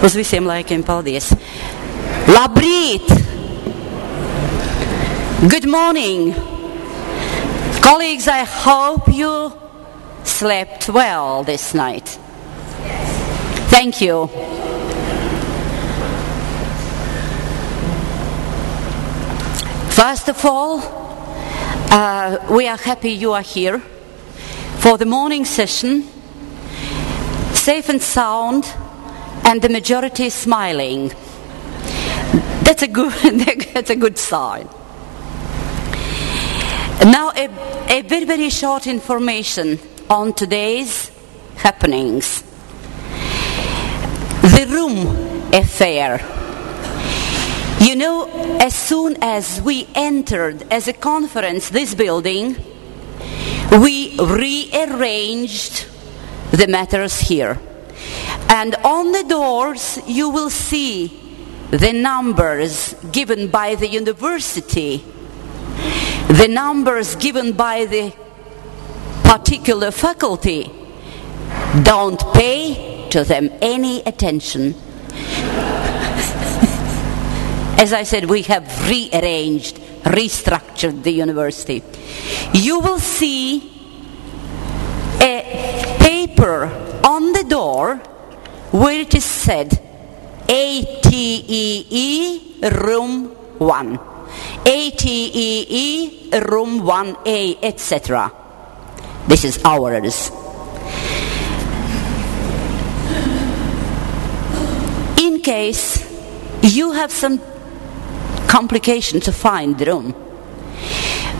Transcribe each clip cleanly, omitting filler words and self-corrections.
Uz visiem laikiem paldies. Labrīt! Good morning! Colleagues, I hope you slept well this night. Thank you. First of all, we are happy you are here for the morning session, safe and sound, and the majority is smiling. That's a good sign. Now, a very, very short information on today's happenings. The room affair. You know, as soon as we entered as a conference this building, we rearranged the matters here. And on the doors you will see the numbers given by the university, the numbers given by the particular faculty. Don't pay to them any attention. As I said, we have rearranged, restructured the university. You will see a paper on the door where it is said ATEE room 1, ATEE room 1A, etc. This is ours. In case you have some complication to find the room,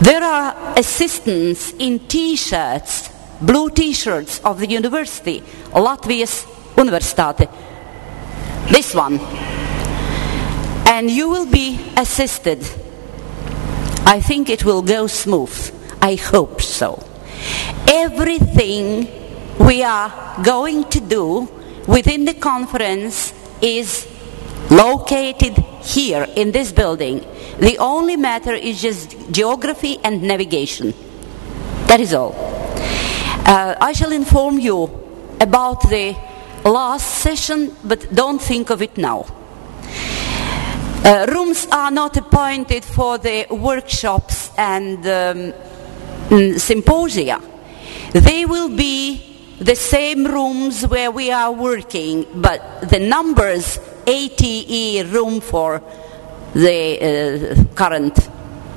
there are assistants in T-shirts, blue T-shirts of the University, Latvijas Universitātē. This one. And you will be assisted. I think it will go smooth. I hope so. Everything we are going to do within the conference is located here in this building. The only matter is just geography and navigation. That is all. I shall inform you about the last session, but don't think of it now. Rooms are not appointed for the workshops and symposia. They will be the same rooms where we are working, but the numbers ATE room for the current,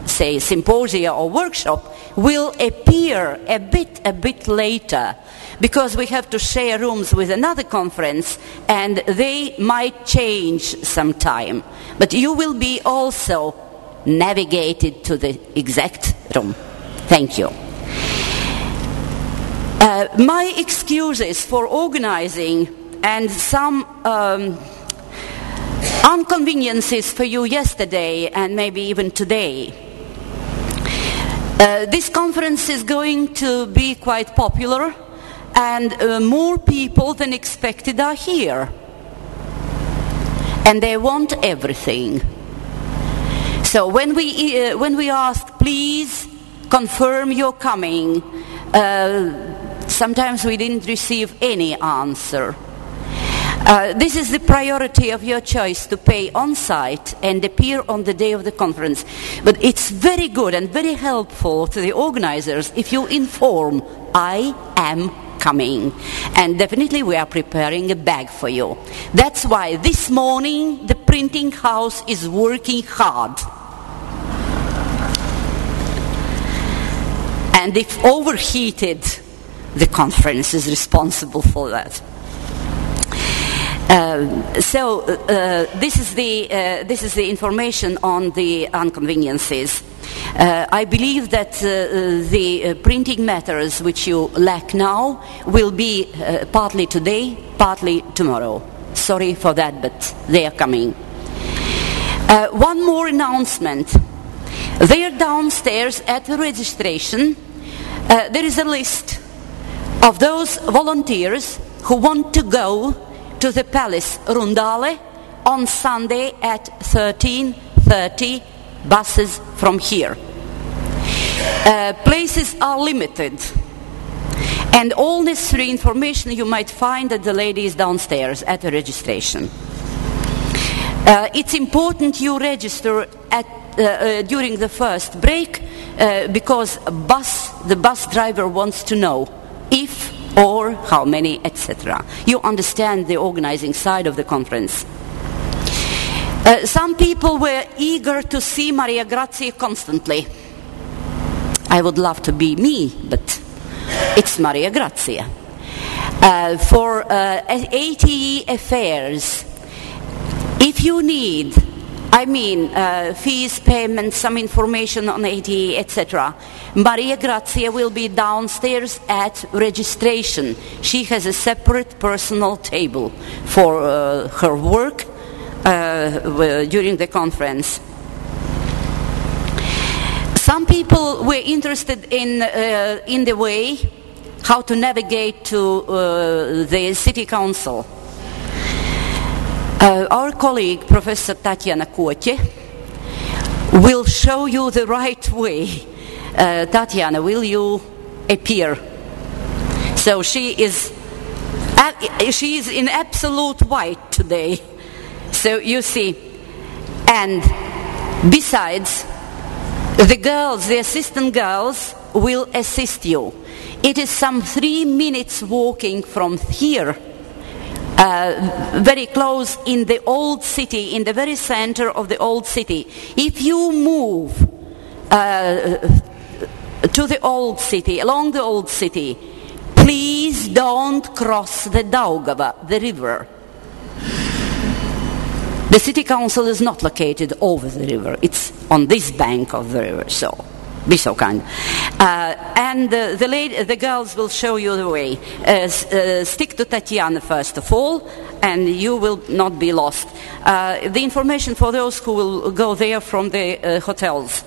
say, symposia or workshop will appear a bit later, because we have to share rooms with another conference and they might change sometime. But you will be also navigated to the exact room. Thank you. My excuses for organizing and some inconveniences for you yesterday and maybe even today. This conference is going to be quite popular, and more people than expected are here. And they want everything. So when we asked, please confirm you're coming, sometimes we didn't receive any answer. This is the priority of your choice, to pay on site and appear on the day of the conference. But it's very good and very helpful to the organizers if you inform, I am coming. And definitely we are preparing a bag for you. That's why this morning the printing house is working hard. And if overheated, the conference is responsible for that. This is the information on the inconveniences. I believe that the printing matters which you lack now will be partly today, partly tomorrow. Sorry for that, but they are coming. One more announcement. There downstairs at the registration, there is a list of those volunteers who want to go to the Palace Rundale on Sunday at 13:30, buses from here. Places are limited, and all necessary information you might find at the ladies downstairs at the registration. It's important you register during the first break because the bus driver wants to know if or how many, etc. You understand the organizing side of the conference. Some people were eager to see Maria Grazia constantly. I would love to be me, but it's Maria Grazia. For ATE affairs, if you need, fees, payment, some information on ATE, etc., Maria Grazia will be downstairs at registration. She has a separate personal table for her work during the conference. Some people were interested in the way how to navigate to the city council. Our colleague, Professor Tatiana Koche, will show you the right way. Tatiana, will you appear? So she is in absolute white today. So you see, and besides, the assistant girls will assist you. It is some 3 minutes walking from here, very close in the old city, in the very center of the old city. If you move to the old city, along the old city, please don't cross the Daugava, the river. The city council is not located over the river. It's on this bank of the river, so be so kind. And the girls will show you the way. Stick to Tatiana first of all, and you will not be lost. The information for those who will go there from the hotels.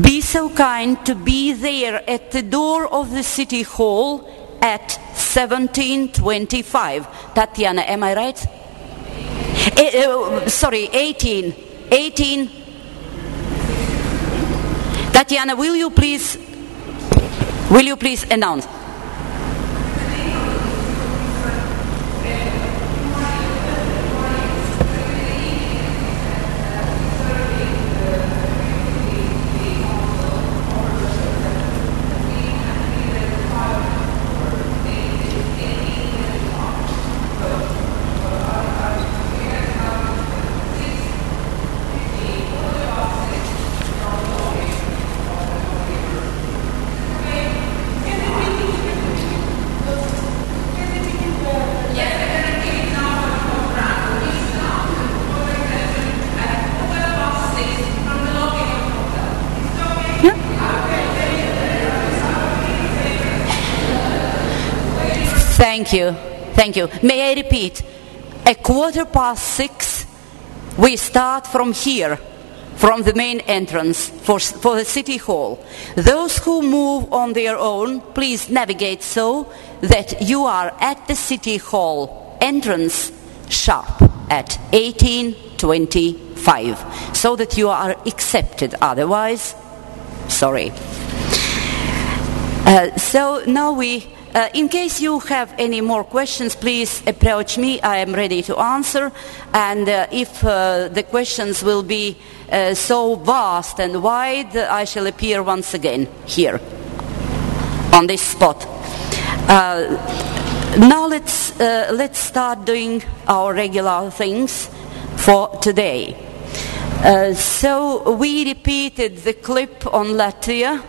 Be so kind to be there at the door of the city hall at 17:25. Tatiana, am I right? 18. Tatiana, will you please announce? Thank you. May I repeat? 6:15, we start from here, from the main entrance for the city hall. Those who move on their own, please navigate so that you are at the city hall entrance sharp at 18:25, so that you are accepted. Otherwise, sorry. So now in case you have any more questions, please approach me. I am ready to answer. And if the questions will be so vast and wide, I shall appear once again here on this spot. Now let's start doing our regular things for today. So we repeated the clip on Latvia.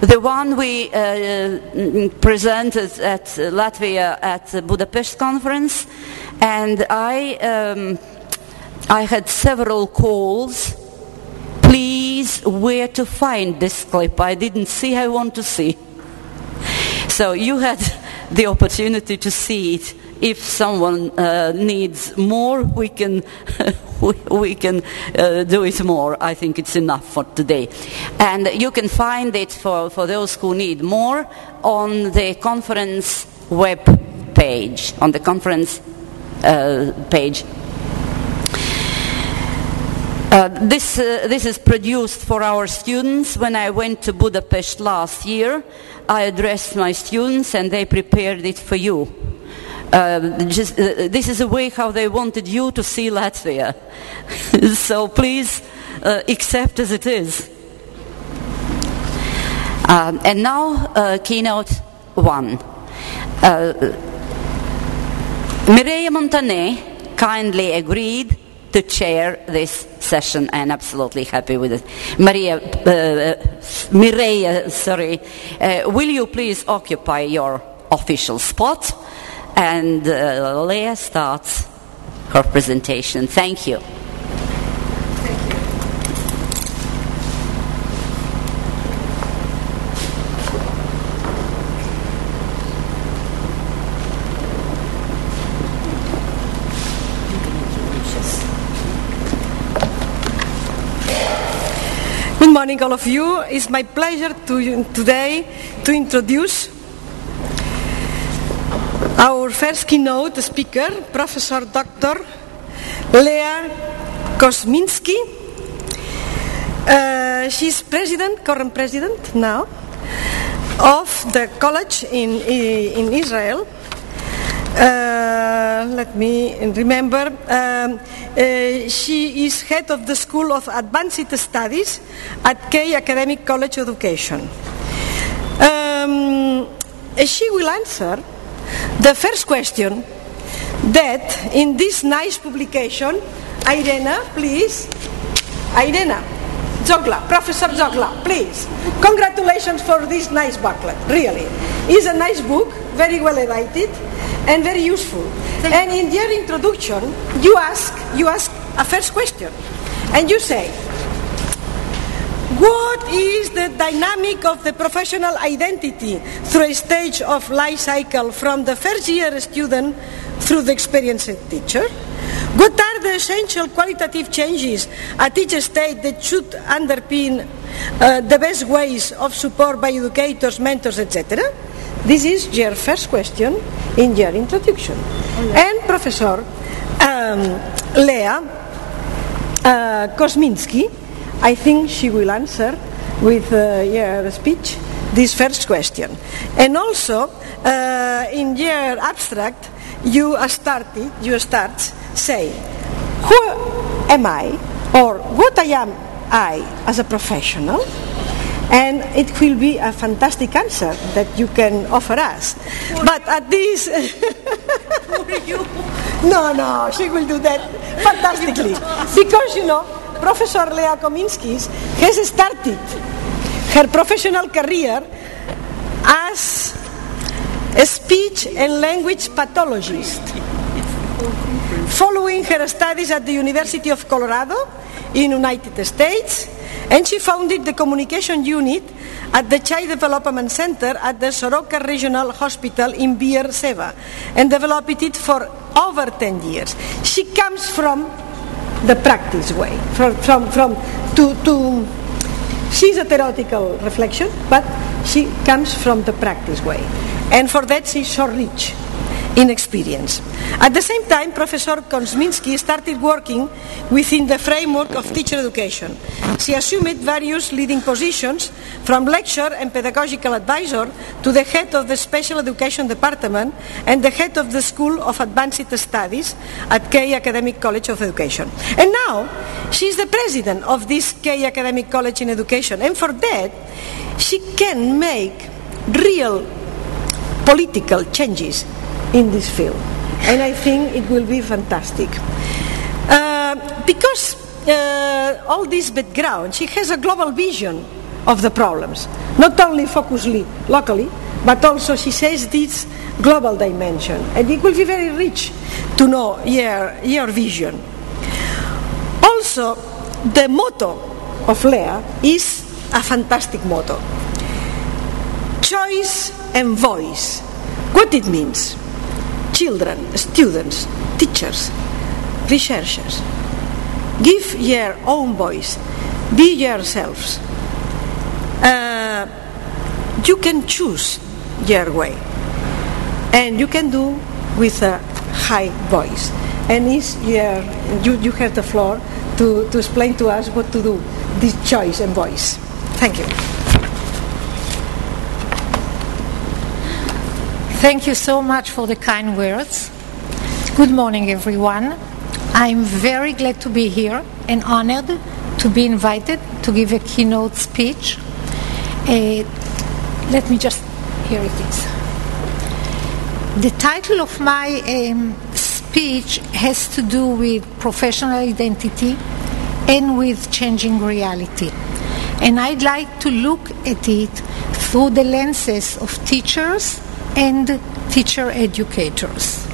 The one we presented at Latvia at the Budapest conference, and I had several calls. Please, where to find this clip? I didn't see. I want to see. So you had the opportunity to see it. If someone needs more, we can do it more. I think it's enough for today. And you can find it for those who need more on the conference web page, on the conference page. This is produced for our students. When I went to Budapest last year, I addressed my students and they prepared it for you. This is a way how they wanted you to see Latvia. So please accept as it is. And now, keynote 1. Mireia Montané kindly agreed to chair this session. I'm absolutely happy with it. Mireia, will you please occupy your official spot? And Leah starts her presentation. Thank you. Good morning, all of you. It's my pleasure today to introduce our first keynote speaker, Professor Dr. Leah Kosminski. She's current president now, of the college in Israel. Let me remember. She is head of the School of Advanced Studies at K Academic College Education. She will answer the first question that in this nice publication, Irena, please, Irena, Zogla, Professor Zogla, please. Congratulations for this nice booklet, really. It's a nice book, very well edited and very useful. And in your introduction, you ask a first question, and you say, what is the dynamic of the professional identity through a stage of life cycle from the first year student through the experienced teacher? What are the essential qualitative changes at each stage that should underpin the best ways of support by educators, mentors, etc.? This is your first question in your introduction. And Professor Leah Kosminski, I think she will answer with your speech this first question. And also, in your abstract, you start saying, who am I, or what am I as a professional? And it will be a fantastic answer that you can offer us. But at this... No, she will do that fantastically. Because, Professor Leah Kosminski has started her professional career as a speech and language pathologist, following her studies at the University of Colorado in the United States, and she founded the communication unit at the Child Development Center at the Soroka Regional Hospital in Beer-Sheva, and developed it for over 10 years. She comes from the practice way, she's a theoretical reflection, but she comes from the practice way. And for that she's so rich in experience. At the same time, Professor Kosminski started working within the framework of teacher education. She assumed various leading positions, from lecturer and pedagogical advisor to the head of the special education department and the head of the School of Advanced Studies at K Academic College of Education. And now, she is the president of this K Academic College in Education, and for that, she can make real political changes in this field, and I think it will be fantastic. Because all this background, she has a global vision of the problems, not only focused locally, but also she says this global dimension, and it will be very rich to know your vision. Also, the motto of Leah is a fantastic motto: choice and voice. What it means? Children, students, teachers, researchers, give your own voice, be yourselves. You can choose your way, and you can do with a high voice. And you have the floor to explain to us what to do, this choice and voice. Thank you. Thank you so much for the kind words. Good morning, everyone. I'm very glad to be here and honored to be invited to give a keynote speech. Let me just, here it is. The title of my speech has to do with professional identity and with changing reality. And I'd like to look at it through the lenses of teachers and teacher educators.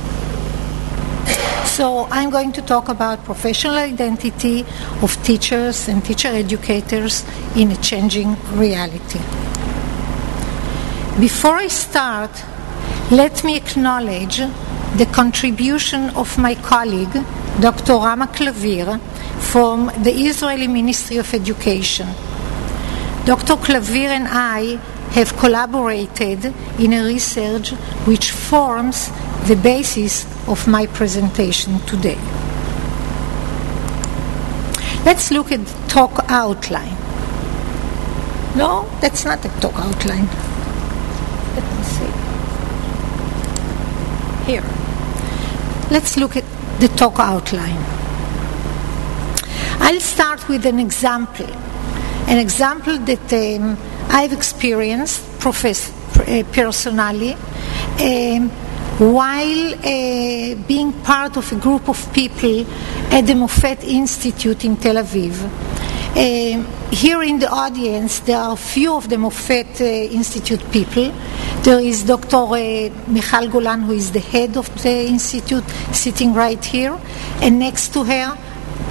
So I'm going to talk about professional identity of teachers and teacher educators in a changing reality. Before I start, let me acknowledge the contribution of my colleague, Dr. Rama Klavir, from the Israeli Ministry of Education. Dr. Klavir and I have collaborated in a research which forms the basis of my presentation today. Let's look at the talk outline. No, that's not a talk outline. Let me see. Here. Let's look at the talk outline. I'll start with an example that I've experienced personally while being part of a group of people at the Mofet Institute in Tel Aviv. Here in the audience, there are a few of the Mofet Institute people. There is Dr. Michal Golan, who is the head of the institute, sitting right here. And next to her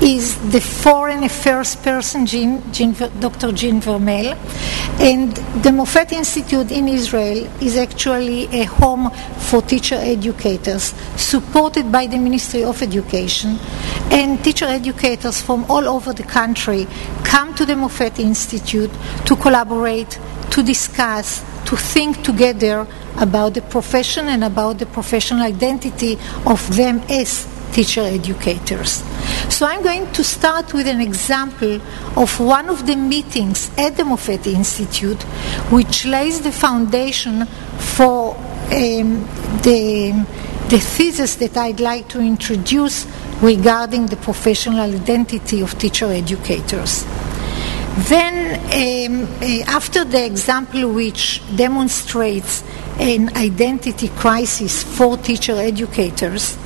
is the foreign affairs person, Dr. Jean Vermel. And the Mofet Institute in Israel is actually a home for teacher educators, supported by the Ministry of Education. And teacher educators from all over the country come to the Mofet Institute to collaborate, to discuss, to think together about the profession and about the professional identity of them as teacher educators. So I'm going to start with an example of one of the meetings at the Mofet Institute, which lays the foundation for the thesis that I'd like to introduce regarding the professional identity of teacher educators. Then, after the example which demonstrates an identity crisis for teacher educators,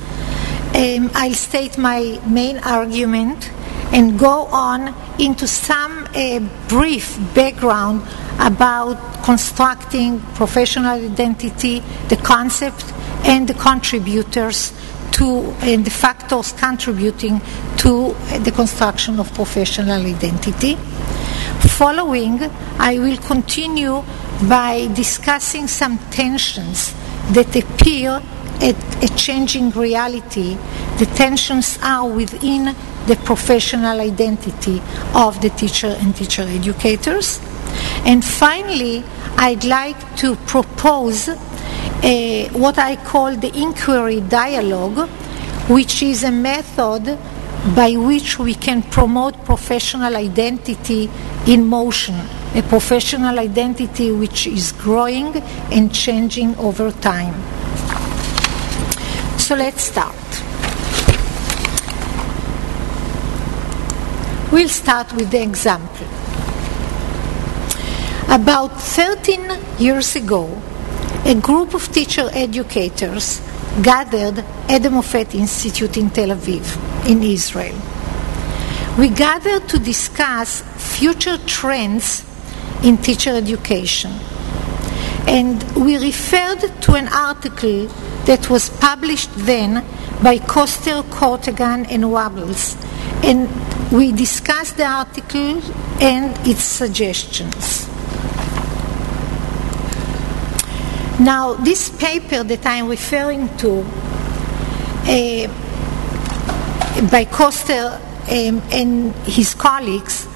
I'll state my main argument and go on into some brief background about constructing professional identity, the concept, and the contributors and the factors contributing to the construction of professional identity. Following, I will continue by discussing some tensions that appear at a changing reality. The tensions are within the professional identity of the teacher and teacher educators. And finally, I'd like to propose what I call the inquiry dialogue, which is a method by which we can promote professional identity in motion, a professional identity which is growing and changing over time. So let's start. We'll start with the example. About 13 years ago, a group of teacher educators gathered at the Mofet Institute in Tel Aviv, in Israel. We gathered to discuss future trends in teacher education. And we referred to an article that was published then by Koster, Kortegan, and Wabels. And we discussed the article and its suggestions. Now, this paper that I'm referring to by Koster and his colleagues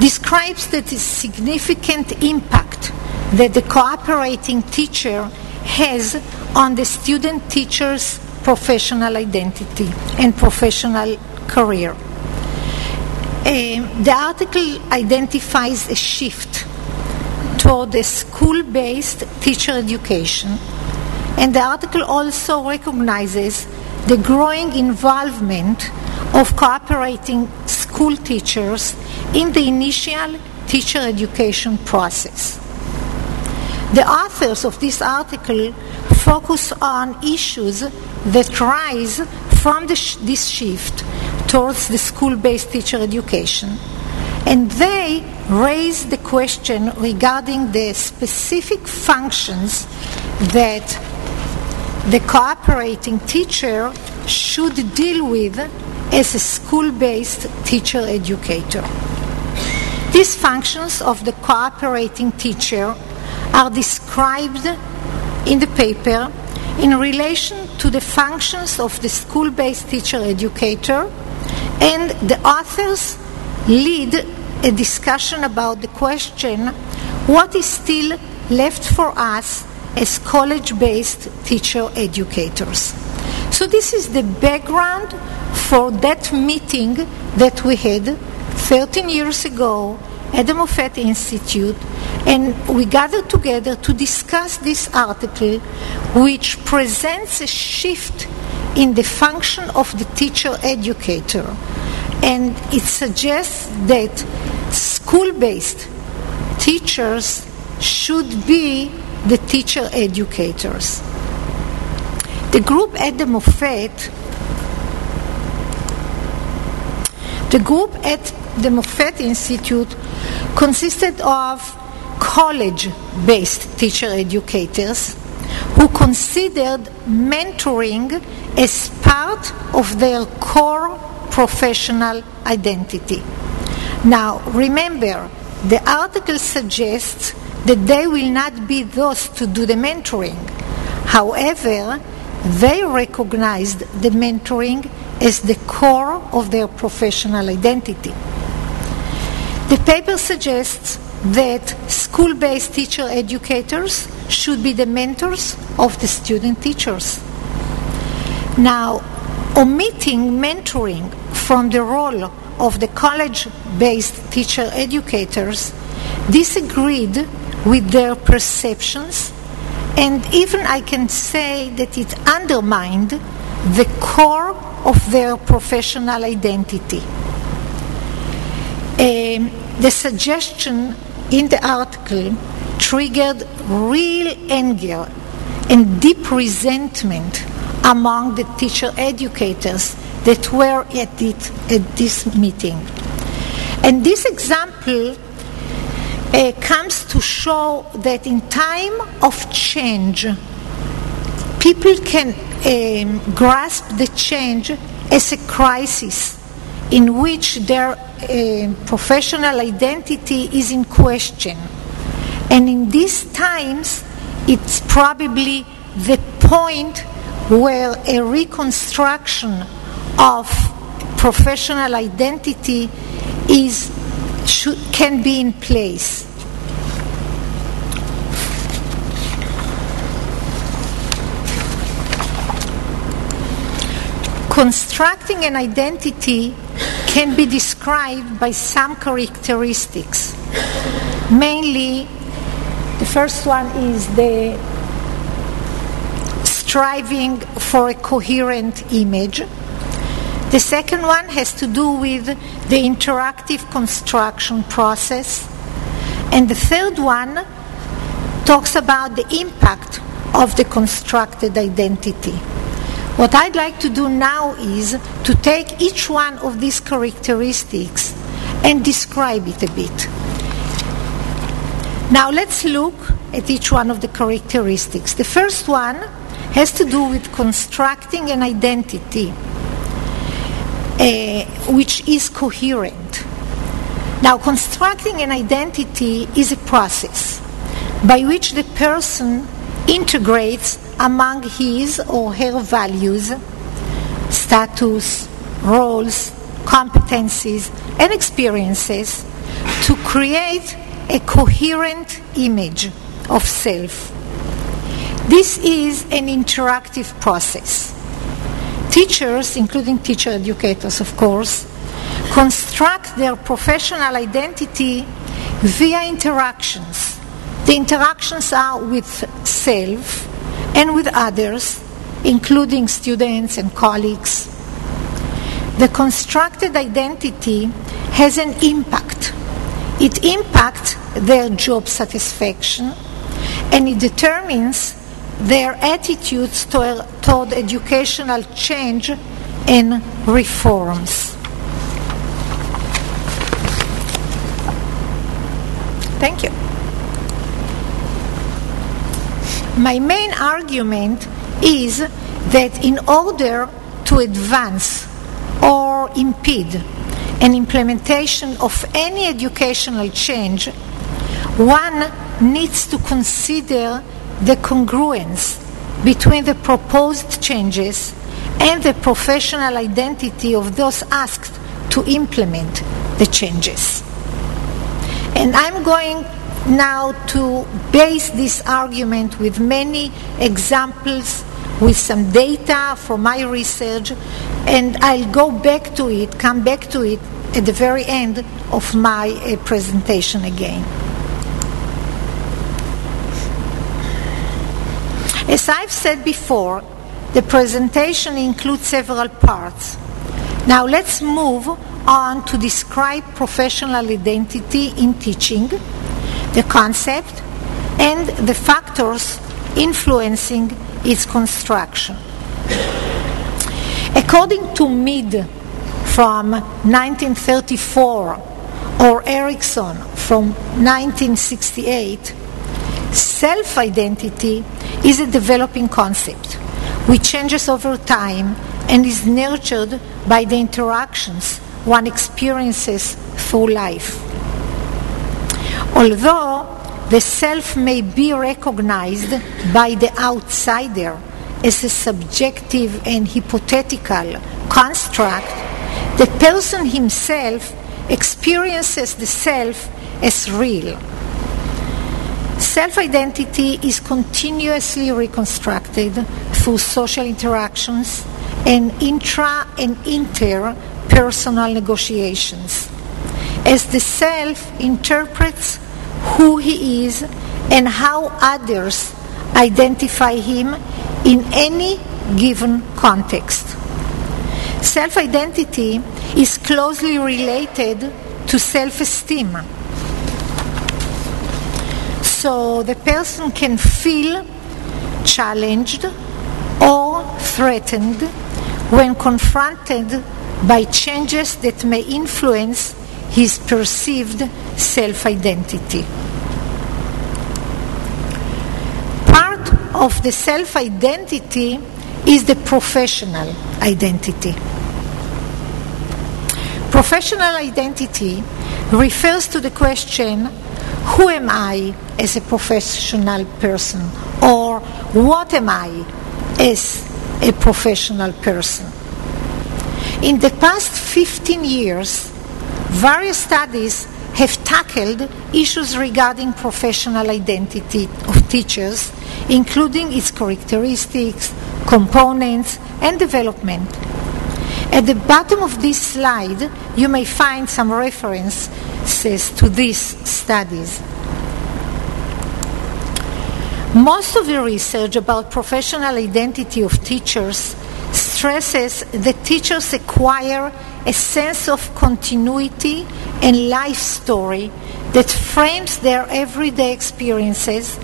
describes the significant impact that the cooperating teacher has on the student-teacher's professional identity and professional career. The article identifies a shift toward a school-based teacher education And the article also recognizes the growing involvement of cooperating school teachers in the initial teacher education process. The authors of this article focus on issues that rise from this shift towards the school-based teacher education, and they raise the question regarding the specific functions that the cooperating teacher should deal with as a school-based teacher educator. These functions of the cooperating teacher are described in the paper in relation to the functions of the school-based teacher educator, and the authors lead a discussion about the question, what is still left for us as college-based teacher educators? So this is the background for that meeting that we had 13 years ago at the Moffett Institute, and we gathered together to discuss this article, which presents a shift in the function of the teacher educator, and it suggests that school-based teachers should be the teacher educators. The group at the Moffett Institute consisted of college-based teacher educators who considered mentoring as part of their core professional identity. Now, remember, the article suggests that they will not be those to do the mentoring. However, they recognized the mentoring as the core of their professional identity. The paper suggests that school-based teacher educators should be the mentors of the student teachers. Now, omitting mentoring from the role of the college-based teacher educators disagreed with their perceptions, and even I can say that it undermined the core of their professional identity. The suggestion in the article triggered real anger and deep resentment among the teacher educators that were at this meeting. And this example comes to show that in time of change, people can grasp the change as a crisis in which their professional identity is in question. And in these times, it's probably the point where a reconstruction of professional identity can be in place. Constructing an identity can be described by some characteristics. Mainly, the first one is the striving for a coherent image. The second one has to do with the interactive construction process. And the third one talks about the impact of the constructed identity. What I'd like to do now is to take each one of these characteristics and describe it a bit. Now let's look at each one of the characteristics. The first one has to do with constructing an identity which is coherent. Now, constructing an identity is a process by which the person integrates among his or her values, status, roles, competencies, and experiences to create a coherent image of self. This is an interactive process. Teachers, including teacher educators, of course, construct their professional identity via interactions. The interactions are with self and with others, including students and colleagues. The constructed identity has an impact. It impacts their job satisfaction, and it determines their attitudes toward educational change and reforms. Thank you. My main argument is that in order to advance or impede an implementation of any educational change, one needs to consider the congruence between the proposed changes and the professional identity of those asked to implement the changes. And I'm going now to base this argument with many examples, with some data from my research, and I'll come back to it at the very end of my presentation again. As I've said before, the presentation includes several parts. Now let's move on to describe professional identity in teaching, the concept, and the factors influencing its construction. According to Mead from 1934 or Erickson from 1968, self-identity is a developing concept which changes over time and is nurtured by the interactions one experiences through life. Although the self may be recognized by the outsider as a subjective and hypothetical construct, the person himself experiences the self as real. Self-identity is continuously reconstructed through social interactions and intra- and interpersonal negotiations, as the self interprets who he is and how others identify him in any given context. Self-identity is closely related to self-esteem. So the person can feel challenged or threatened when confronted by changes that may influence his perceived self-identity. Part of the self-identity is the professional identity. Professional identity refers to the question, who am I as a professional person? Or what am I as a professional person? In the past 15 years, various studies have tackled issues regarding professional identity of teachers, including its characteristics, components, and development. At the bottom of this slide, you may find some references to these studies. Most of the research about professional identity of teachers stresses that teachers acquire a sense of continuity and life story that frames their everyday experiences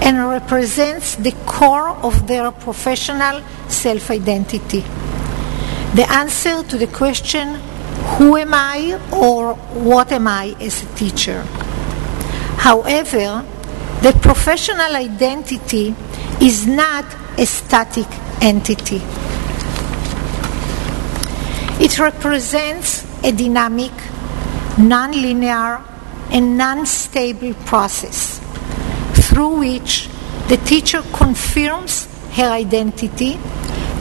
and represents the core of their professional self-identity. The answer to the question, who am I or what am I as a teacher? However, the professional identity is not a static entity. It represents a dynamic, non-linear, and non-stable process through which the teacher confirms her identity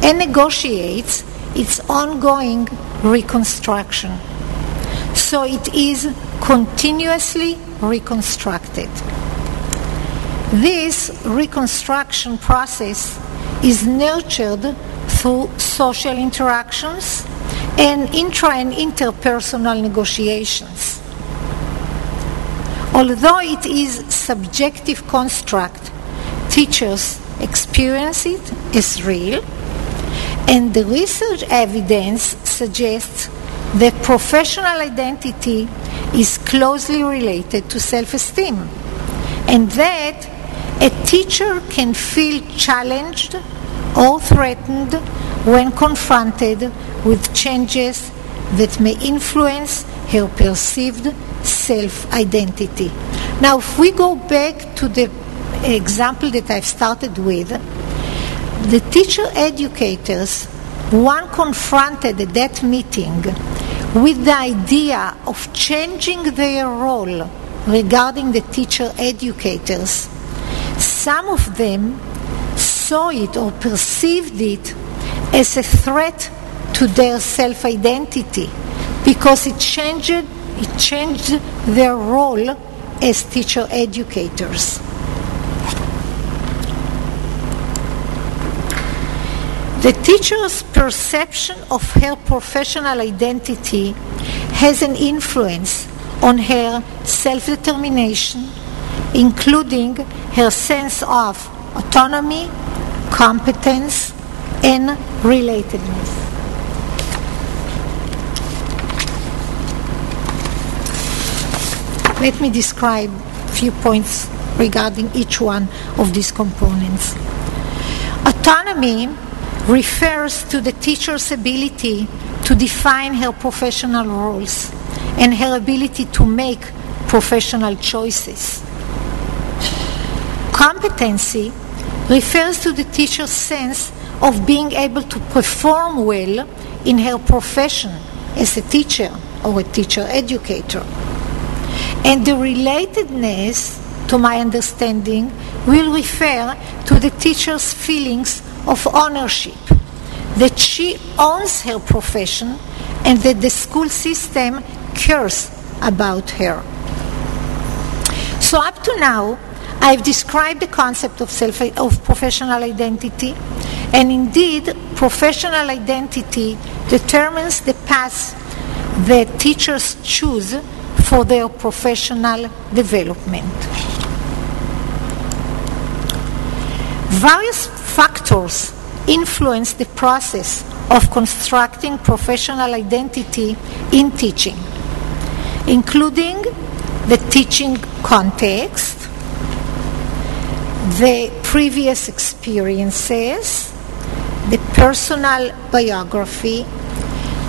and negotiates its ongoing reconstruction. So it is continuously reconstructed. This reconstruction process is nurtured through social interactions and intra- and interpersonal negotiations. Although it is subjective construct, teachers experience it as real, and the research evidence suggests that professional identity is closely related to self-esteem, and that a teacher can feel challenged or threatened when confronted with changes that may influence her perceived self-identity. Now, if we go back to the example that I've started with, the teacher educators, one confronted at that meeting with the idea of changing their role regarding the teacher educators, some of them saw it or perceived it as a threat to their self-identity because it changed their role as teacher educators. The teacher's perception of her professional identity has an influence on her self-determination, including her sense of autonomy, competence, and relatedness. Let me describe a few points regarding each one of these components. Autonomy refers to the teacher's ability to define her professional roles and her ability to make professional choices. Competency refers to the teacher's sense of being able to perform well in her profession as a teacher or a teacher educator. And the relatedness, to my understanding, will refer to the teacher's feelings of ownership, that she owns her profession and that the school system cares about her. So up to now, I've described the concept of professional identity, and indeed, professional identity determines the path that teachers choose for their professional development. Various factors influence the process of constructing professional identity in teaching, including the teaching context, the previous experiences, the personal biography.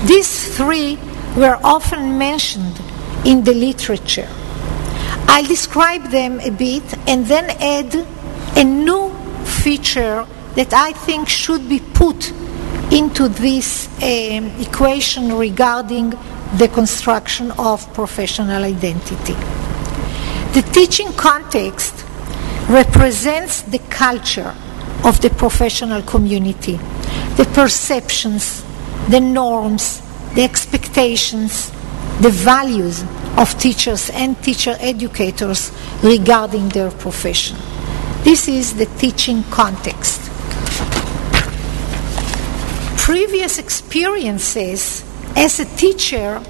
These three were often mentioned in the literature. I'll describe them a bit and then add a new feature that I think should be put into this equation regarding the construction of professional identity. The teaching context represents the culture of the professional community, the perceptions, the norms, the expectations, the values of teachers and teacher educators regarding their profession. This is the teaching context. Previous experiences as a teacher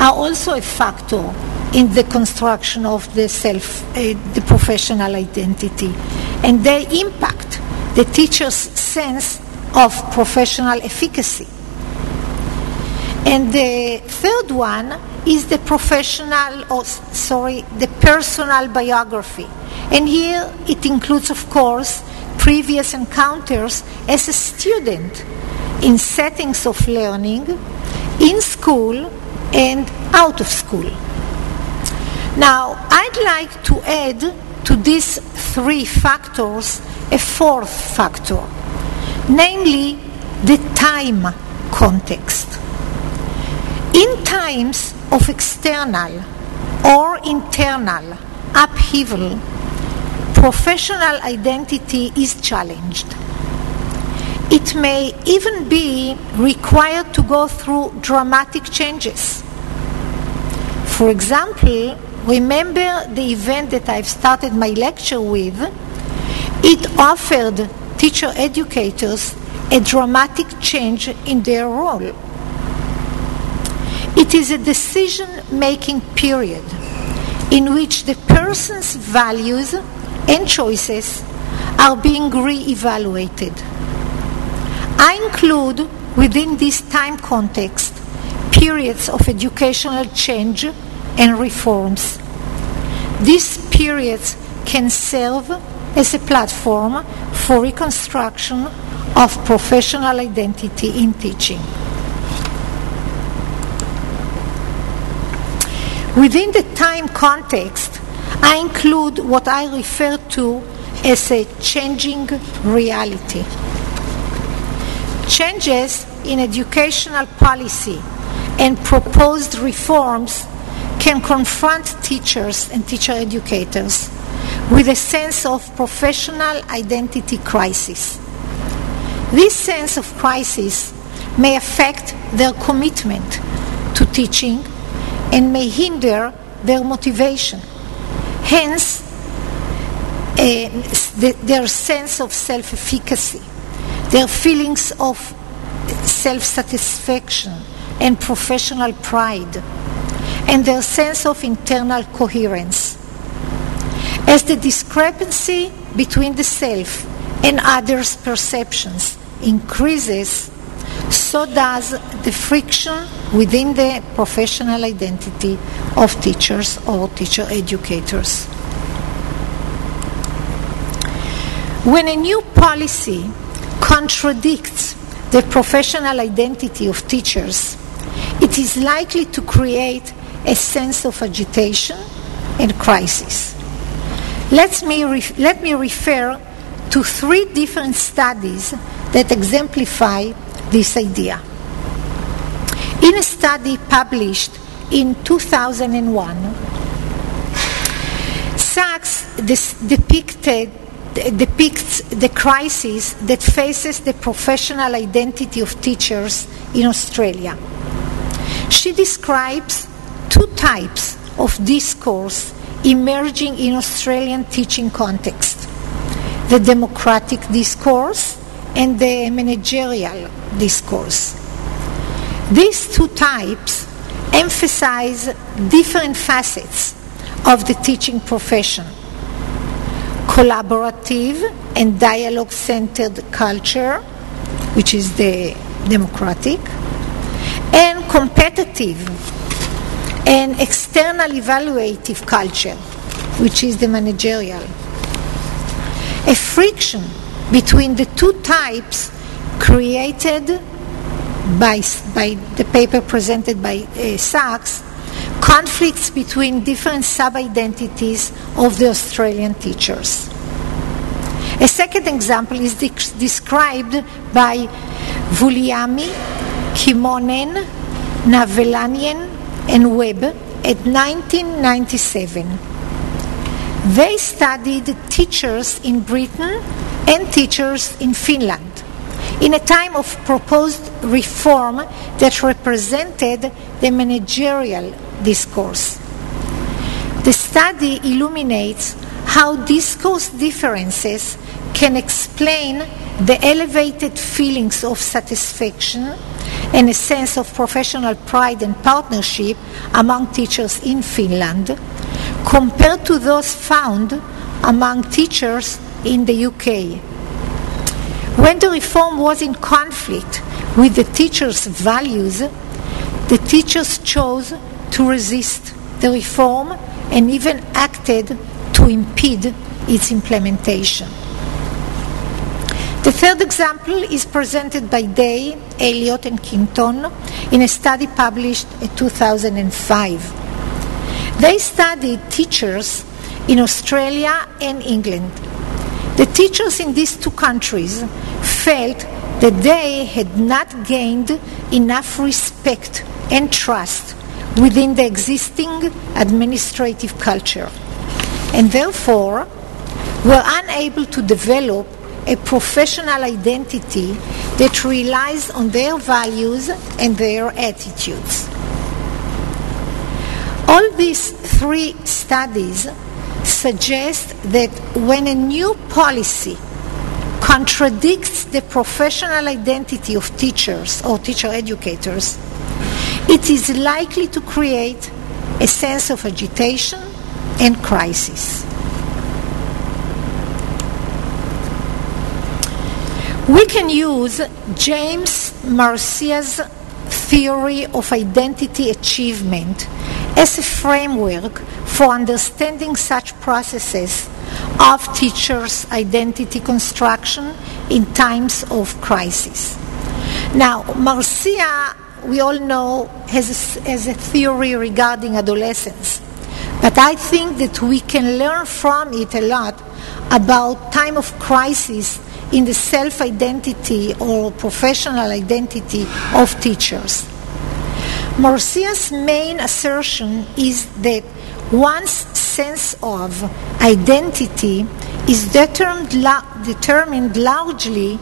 are also a factor in the construction of the professional identity, and they impact the teacher's sense of professional efficacy. And the third one is the personal biography. And here it includes, of course, previous encounters as a student in settings of learning, in school and out of school. Now, I'd like to add to these three factors a fourth factor, namely the time context. In times of external or internal upheaval, professional identity is challenged. It may even be required to go through dramatic changes. For example, remember the event that I've started my lecture with? It offered teacher educators a dramatic change in their role. It is a decision-making period in which the person's values and choices are being re-evaluated. I include within this time context periods of educational change and reforms. These periods can serve as a platform for reconstruction of professional identity in teaching. Within the time context, I include what I refer to as a changing reality. Changes in educational policy and proposed reforms can confront teachers and teacher educators with a sense of professional identity crisis. This sense of crisis may affect their commitment to teaching and may hinder their motivation. Hence, their sense of self-efficacy, their feelings of self-satisfaction and professional pride, and their sense of internal coherence. As the discrepancy between the self and others' perceptions increases, so does the friction within the professional identity of teachers or teacher educators. When a new policy contradicts the professional identity of teachers, it is likely to create a sense of agitation and crisis. Let me refer to 3 different studies that exemplify this idea. In a study published in 2001, Sachs depicts the crisis that faces the professional identity of teachers in Australia. She describes 2 types of discourse emerging in Australian teaching context: the democratic discourse and the managerial discourse. These 2 types emphasize different facets of the teaching profession: collaborative and dialogue-centered culture, which is the democratic, and competitive and external evaluative culture, which is the managerial. A friction between the 2 types created by the paper presented by Sachs conflicts between different sub-identities of the Australian teachers. A second example is described by Vulliamy, Kimonen, Navelanian, and Webb at 1997. They studied teachers in Britain and teachers in Finland in a time of proposed reform that represented the managerial discourse. The study illuminates how discourse differences can explain the elevated feelings of satisfaction and a sense of professional pride and partnership among teachers in Finland compared to those found among teachers in the UK. When the reform was in conflict with the teachers' values, the teachers chose to resist the reform and even acted to impede its implementation. The third example is presented by Day, Elliott, and Quinton in a study published in 2005. They studied teachers in Australia and England. The teachers in these 2 countries felt that they had not gained enough respect and trust within the existing administrative culture, and therefore were unable to develop a professional identity that relies on their values and their attitudes. All these 3 studies suggest that when a new policy contradicts the professional identity of teachers or teacher educators, it is likely to create a sense of agitation and crisis. We can use James Marcia's theory of identity achievement as a framework for understanding such processes of teachers' identity construction in times of crisis. Now, Marcia, we all know, has a theory regarding adolescence, but I think that we can learn from it a lot about time of crisis in the self-identity or professional identity of teachers. Marcia's main assertion is that one's sense of identity is determined largely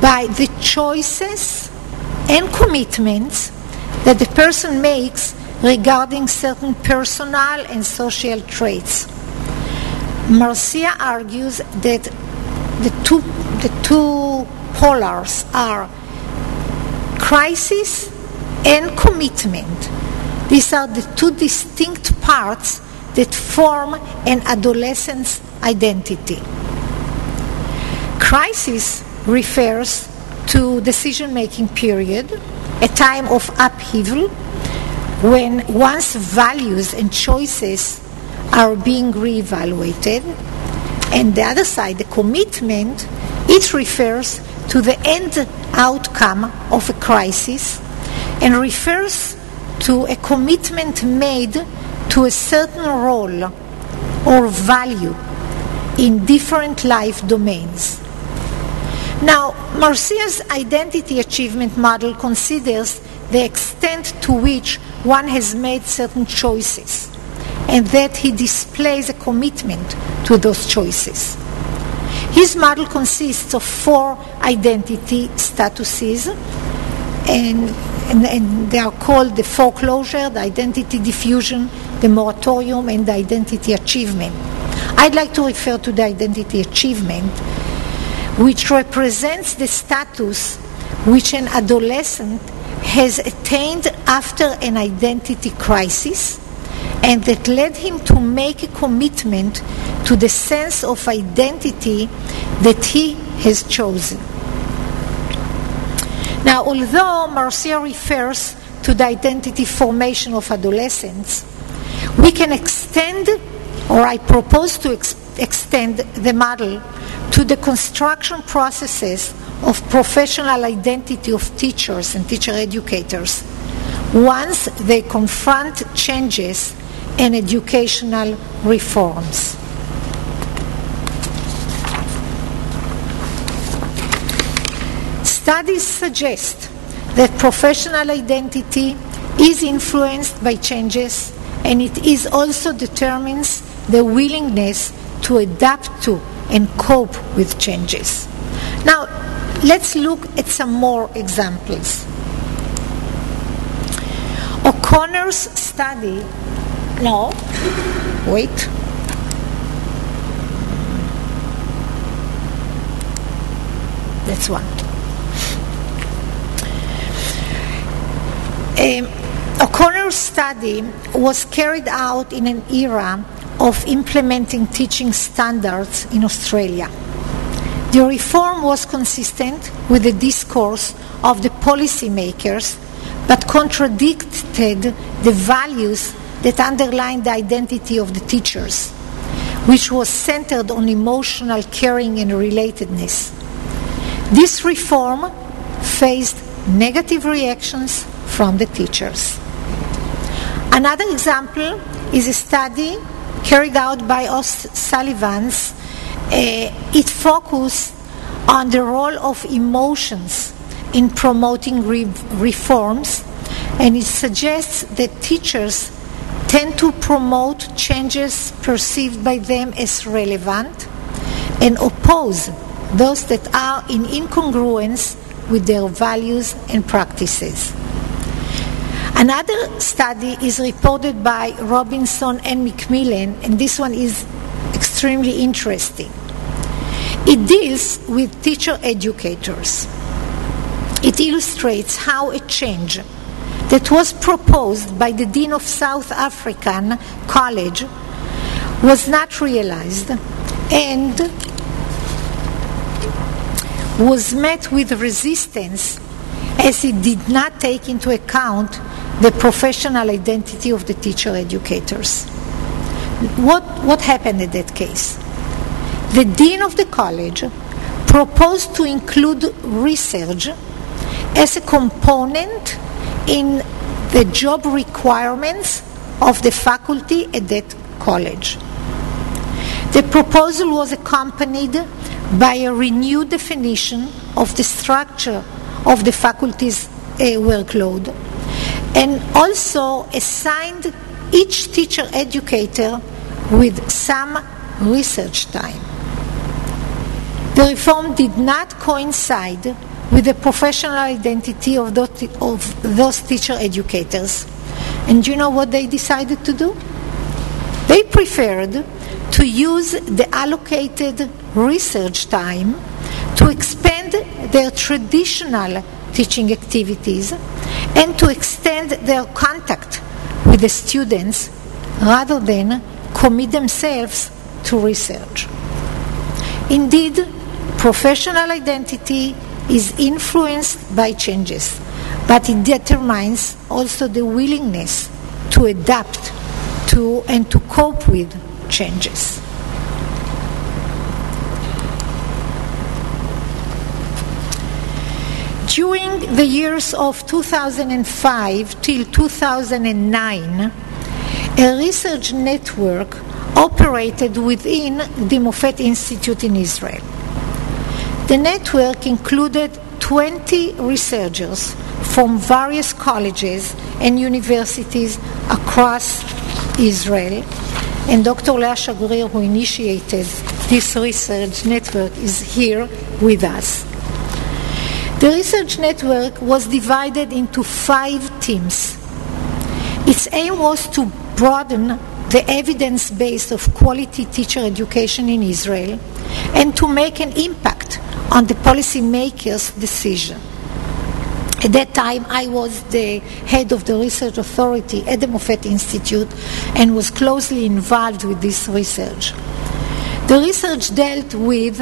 by the choices and commitments that the person makes regarding certain personal and social traits. Marcia argues that the two polars are crisis and commitment. These are the two distinct parts that form an adolescent's identity. Crisis refers to decision-making period, a time of upheaval when one's values and choices are being reevaluated. And the other side, the commitment, it refers to the end outcome of a crisis and refers to a commitment made to a certain role or value in different life domains. Now, Marcia's identity achievement model considers the extent to which one has made certain choices and that he displays a commitment to those choices. His model consists of 4 identity statuses, and they are called the foreclosure, the identity diffusion, the moratorium, and the identity achievement. I'd like to refer to the identity achievement, which represents the status which an adolescent has attained after an identity crisis and that led him to make a commitment to the sense of identity that he has chosen. Now, although Marcia refers to the identity formation of adolescents, we can extend, or I propose to extend the model to the construction processes of professional identity of teachers and teacher educators once they confront changes and educational reforms. Studies suggest that professional identity is influenced by changes, and it is also determines the willingness to adapt to and cope with changes. Now, let's look at some more examples. O'Connor's study, that's one. O'Connor's study was carried out in an era of implementing teaching standards in Australia. The reform was consistent with the discourse of the policymakers, but contradicted the values that underline the identity of the teachers, which was centered on emotional caring and relatedness. This reform faced negative reactions from the teachers. Another example is a study carried out by O'Sullivan's. It focused on the role of emotions in promoting reforms, and it suggests that teachers tend to promote changes perceived by them as relevant and oppose those that are in incongruence with their values and practices. Another study is reported by Robinson and Macmillan, and this one is extremely interesting. It deals with teacher educators. It illustrates how a change that was proposed by the Dean of South African College was not realized, and was met with resistance as it did not take into account the professional identity of the teacher educators. What happened in that case? The dean of the college proposed to include research as a component in the job requirements of the faculty at that college. The proposal was accompanied by a renewed definition of the structure of the faculty's workload, and also assigned each teacher educator with some research time. The reform did not coincide with the professional identity of those teacher educators. And do you know what they decided to do? They preferred to use the allocated research time to expand their traditional teaching activities and to extend their contact with the students rather than commit themselves to research. Indeed, professional identity is influenced by changes, but it determines also the willingness to adapt to and to cope with changes. During the years of 2005 till 2009, a research network operated within the Mofet Institute in Israel. The network included 20 researchers from various colleges and universities across Israel. And Dr. Lea Shagrir, who initiated this research network, is here with us. The research network was divided into 5 teams. Its aim was to broaden the evidence base of quality teacher education in Israel and to make an impact on the policymakers' decision. At that time, I was the head of the research authority at the Mofet Institute and was closely involved with this research. The research dealt with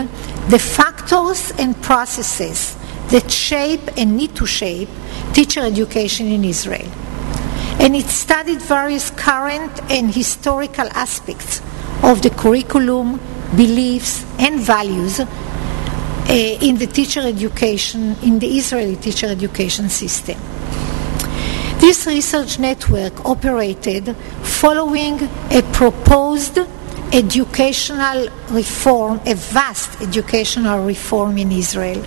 the factors and processes that shape and need to shape teacher education in Israel. And it studied various current and historical aspects of the curriculum, beliefs, and values in the teacher education, in the Israeli teacher education system. This research network operated following a proposed educational reform, a vast educational reform in Israel.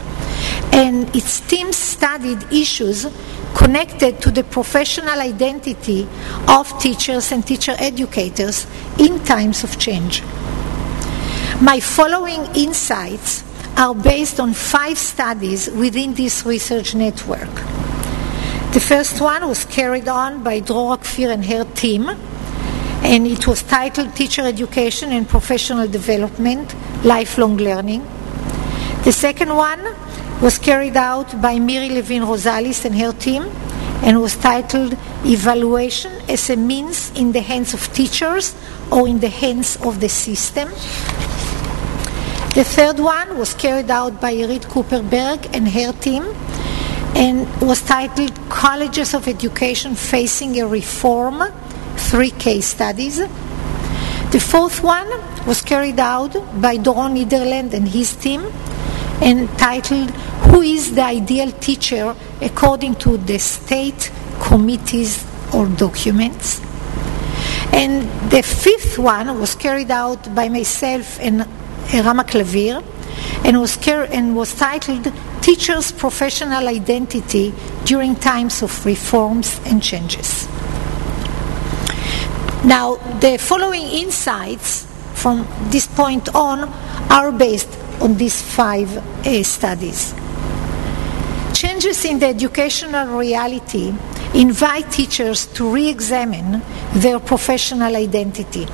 And its team studied issues connected to the professional identity of teachers and teacher educators in times of change. My following insights are based on 5 studies within this research network. The first one was carried on by Drora Kfir and her team, and it was titled Teacher Education and Professional Development, Lifelong Learning. The second one was carried out by Miri Levin-Rosalis and her team, and was titled Evaluation as a Means in the Hands of Teachers or in the Hands of the System. The third one was carried out by Irit Cooperberg and her team and was titled Colleges of Education Facing a Reform, 3 case studies. The fourth one was carried out by Doron Niederland and his team and titled Who is the Ideal Teacher According to the State Committees or Documents. And the fifth one was carried out by myself and Rama Klavir and was titled Teachers' Professional Identity During Times of Reforms and Changes. Now, the following insights from this point on are based on these 5 studies. Changes in the educational reality invite teachers to re-examine their professional identity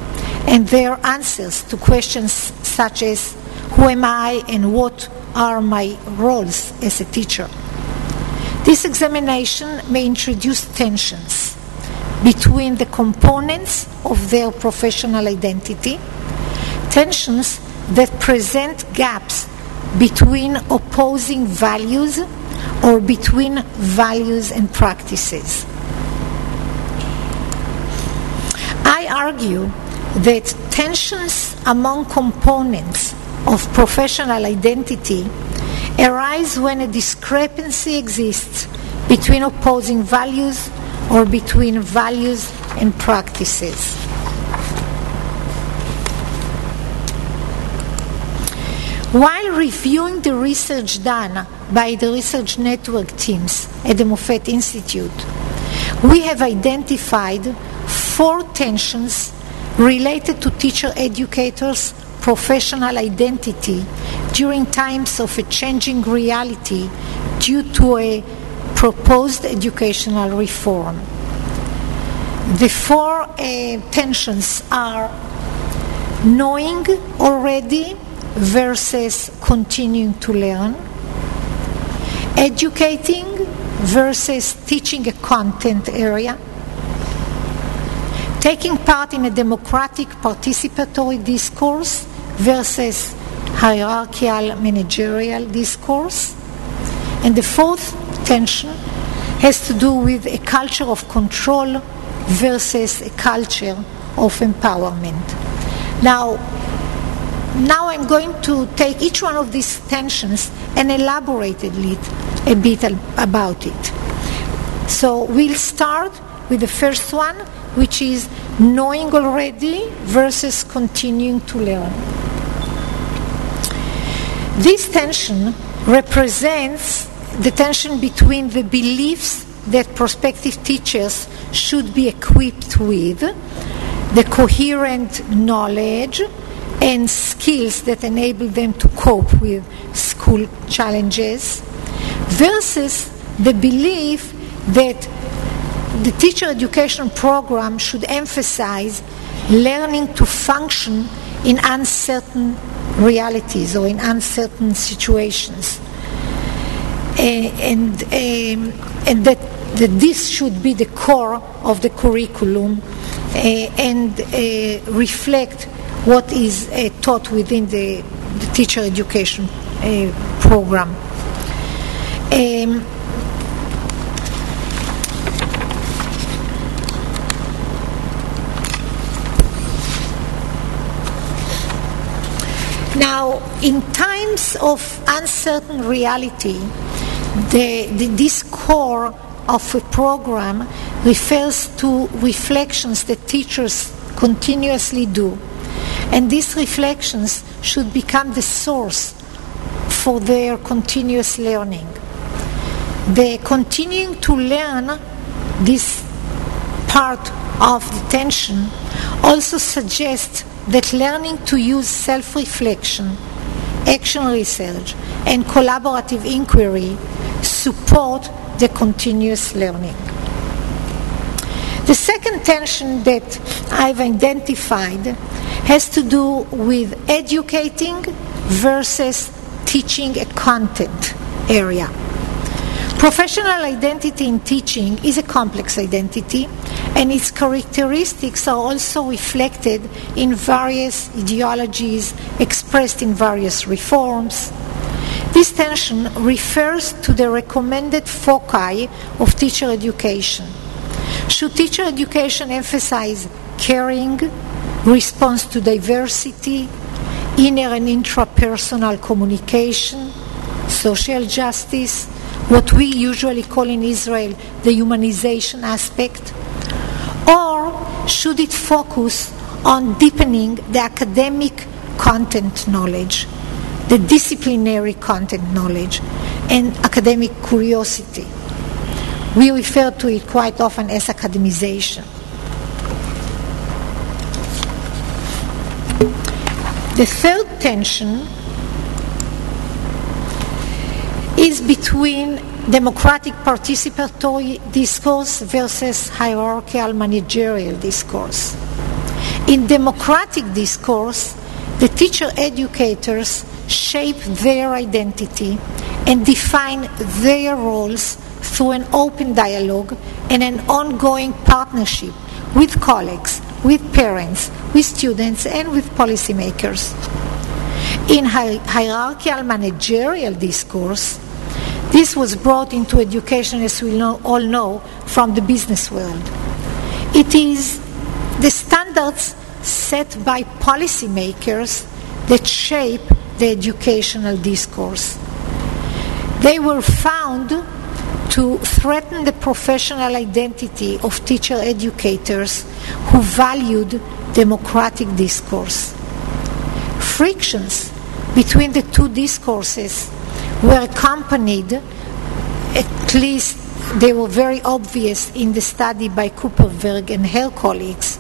and their answers to questions such as who am I and what are my roles as a teacher. This examination may introduce tensions between the components of their professional identity, tensions that present gaps between opposing values or between values and practices. I argue that tensions among components of professional identity arise when a discrepancy exists between opposing values or between values and practices. While reviewing the research done by the research network teams at the Moffett Institute, we have identified 4 tensions related to teacher educators' professional identity during times of a changing reality due to a proposed educational reform. The 4 tensions are knowing already versus continuing to learn, educating versus teaching a content area, taking part in a democratic participatory discourse versus hierarchical managerial discourse. And the 4th tension has to do with a culture of control versus a culture of empowerment. Now I'm going to take each one of these tensions and elaborate a bit about it. So we'll start with the first one, which is knowing already versus continuing to learn. This tension represents the tension between the beliefs that prospective teachers should be equipped with, the coherent knowledge and skills that enable them to cope with school challenges, versus the belief that the teacher education program should emphasize learning to function in uncertain realities or in uncertain situations, and that this should be the core of the curriculum and reflect what is taught within the teacher education program. Now, in times of uncertain reality, this core of a program refers to reflections that teachers continuously do. And these reflections should become the source for their continuous learning. The continuing to learn, this part of the tension, also suggests that learning to use self-reflection, action research, and collaborative inquiry support the continuous learning. The second tension that I've identified has to do with educating versus teaching a content area. Professional identity in teaching is a complex identity, and its characteristics are also reflected in various ideologies expressed in various reforms. This tension refers to the recommended foci of teacher education. Should teacher education emphasize caring, response to diversity, inner and intrapersonal communication, social justice, what we usually call in Israel the humanization aspect? Or should it focus on deepening the academic content knowledge, the disciplinary content knowledge, and academic curiosity? We refer to it quite often as academization. The third tension is between democratic participatory discourse versus hierarchical managerial discourse. In democratic discourse, the teacher educators shape their identity and define their roles through an open dialogue and an ongoing partnership with colleagues, with parents, with students, and with policymakers. In hierarchical managerial discourse, this was brought into education, as we all know, from the business world. It is the standards set by policymakers that shape the educational discourse. They were found to threaten the professional identity of teacher educators who valued democratic discourse. Frictions between the two discourses were accompanied, at least they were very obvious in the study by Kupperberg and her colleagues.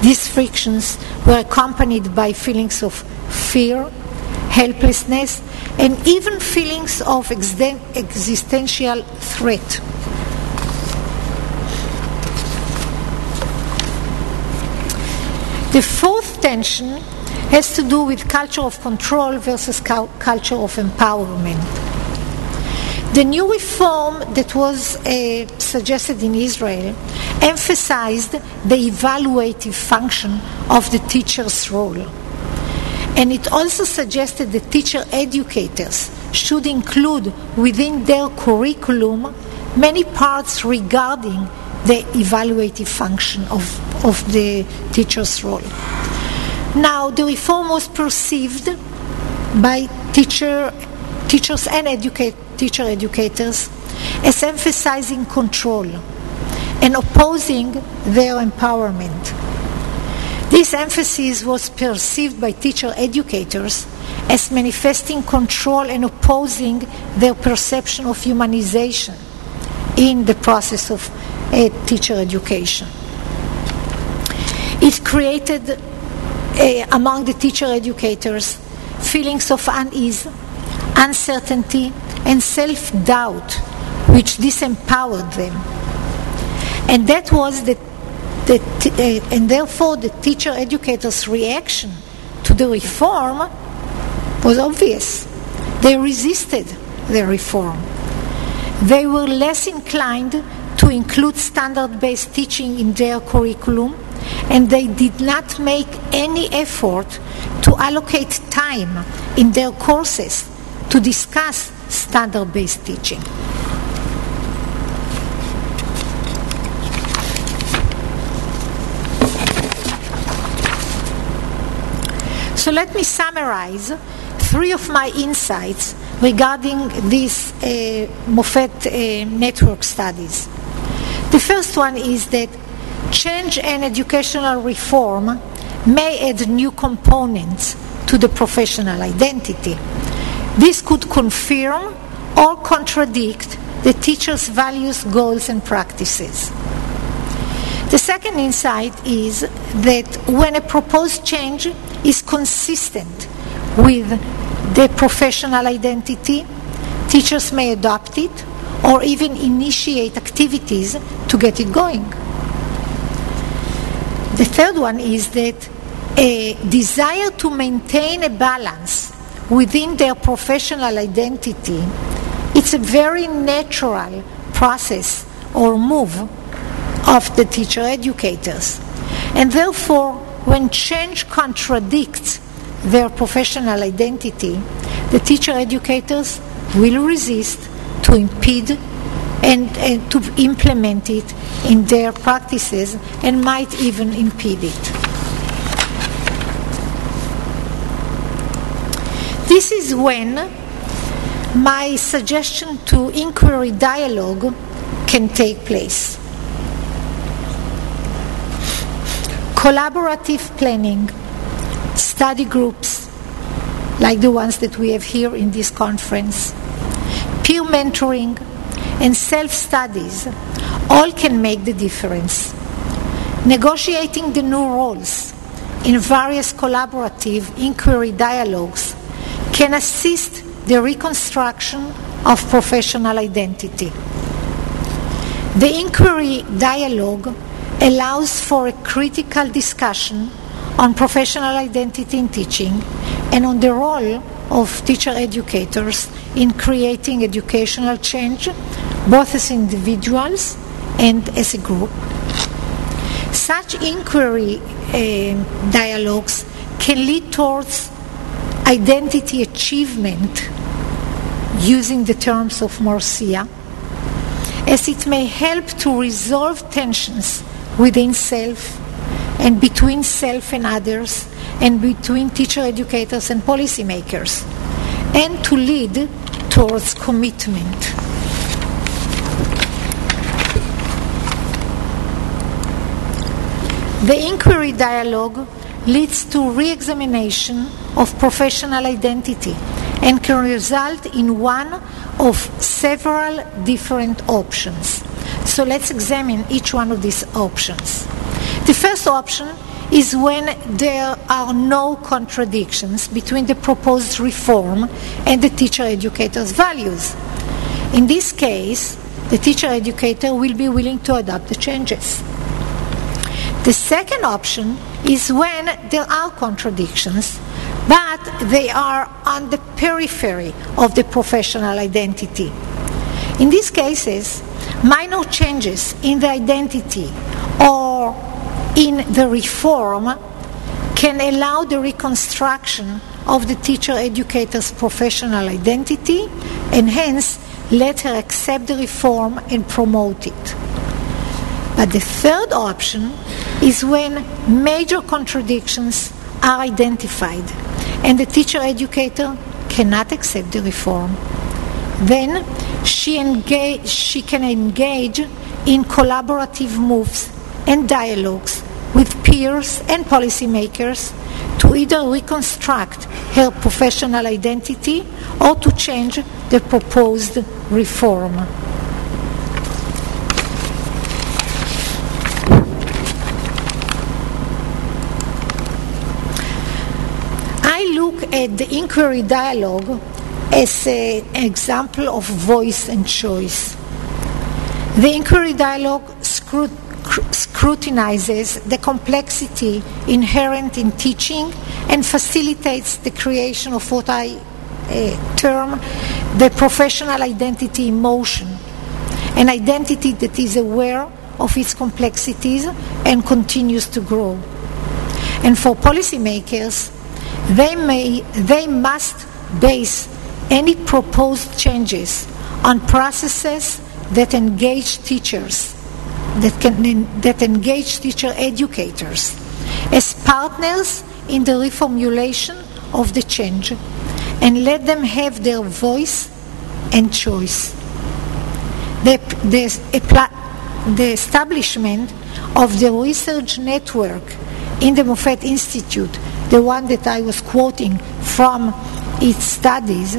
These frictions were accompanied by feelings of fear, helplessness, and even feelings of existential threat. The fourth tension has to do with culture of control versus culture of empowerment. The new reform that was suggested in Israel emphasized the evaluative function of the teacher's role. And it also suggested that teacher educators should include within their curriculum many parts regarding the evaluative function of the teacher's role. Now, the reform was perceived by teachers and teacher educators as emphasizing control and opposing their empowerment. This emphasis was perceived by teacher educators as manifesting control and opposing their perception of humanization in the process of teacher education. It created among the teacher educators feelings of unease, uncertainty, and self-doubt, which disempowered them. And that was and therefore the teacher educators' reaction to the reform was obvious. They resisted the reform. They were less inclined to include standard-based teaching in their curriculum, and they did not make any effort to allocate time in their courses to discuss standard-based teaching. So let me summarize 3 of my insights regarding these Moffett network studies. The first one is that change and educational reform may add new components to the professional identity. This could confirm or contradict the teacher's values, goals, and practices. The second insight is that when a proposed change is consistent with the professional identity, teachers may adopt it or even initiate activities to get it going. The third one is that a desire to maintain a balance within their professional identity, it's a very natural process or move of the teacher educators. And therefore, when change contradicts their professional identity, the teacher educators will resist to impede and to implement it in their practices and might even impede it. This is when my suggestion to inquiry dialogue can take place. Collaborative planning, study groups like the ones that we have here in this conference, peer mentoring, and self-studies all can make the difference. Negotiating the new roles in various collaborative inquiry dialogues can assist the reconstruction of professional identity. The inquiry dialogue allows for a critical discussion on professional identity in teaching and on the role of teacher educators in creating educational change, both as individuals and as a group. Such inquiry dialogues can lead towards identity achievement using the terms of Marcia, as it may help to resolve tensions within self and between self and others and between teacher educators and policymakers, and to lead towards commitment. The inquiry dialogue leads to re-examination of professional identity and can result in one of several different options. So let's examine each one of these options. The first option is when there are no contradictions between the proposed reform and the teacher-educator's values. In this case, the teacher-educator will be willing to adopt the changes. The second option is when there are contradictions, but they are on the periphery of the professional identity. In these cases, minor changes in the identity or in the reform can allow the reconstruction of the teacher-educator's professional identity and hence let her accept the reform and promote it. But the third option is when major contradictions are identified and the teacher-educator cannot accept the reform. Then she can engage in collaborative moves and dialogues with peers and policymakers to either reconstruct her professional identity or to change the proposed reform. At the inquiry dialogue as an example of voice and choice. The inquiry dialogue scrutinizes the complexity inherent in teaching and facilitates the creation of what I term the professional identity in motion, an identity that is aware of its complexities and continues to grow. And for policymakers, they must base any proposed changes on processes that engage teachers, that engage teacher educators as partners in the reformulation of the change and let them have their voice and choice. The establishment of the research network in the Moffett Institute, the one that I was quoting from its studies,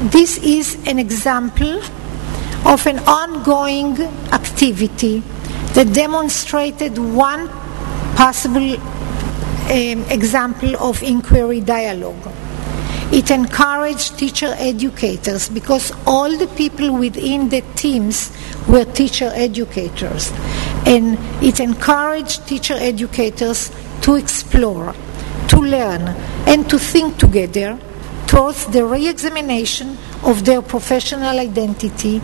this is an example of an ongoing activity that demonstrated one possible example of inquiry dialogue. It encouraged teacher educators because all the people within the teams were teacher educators, and it encouraged teacher educators to explore, to learn, and to think together towards the re-examination of their professional identity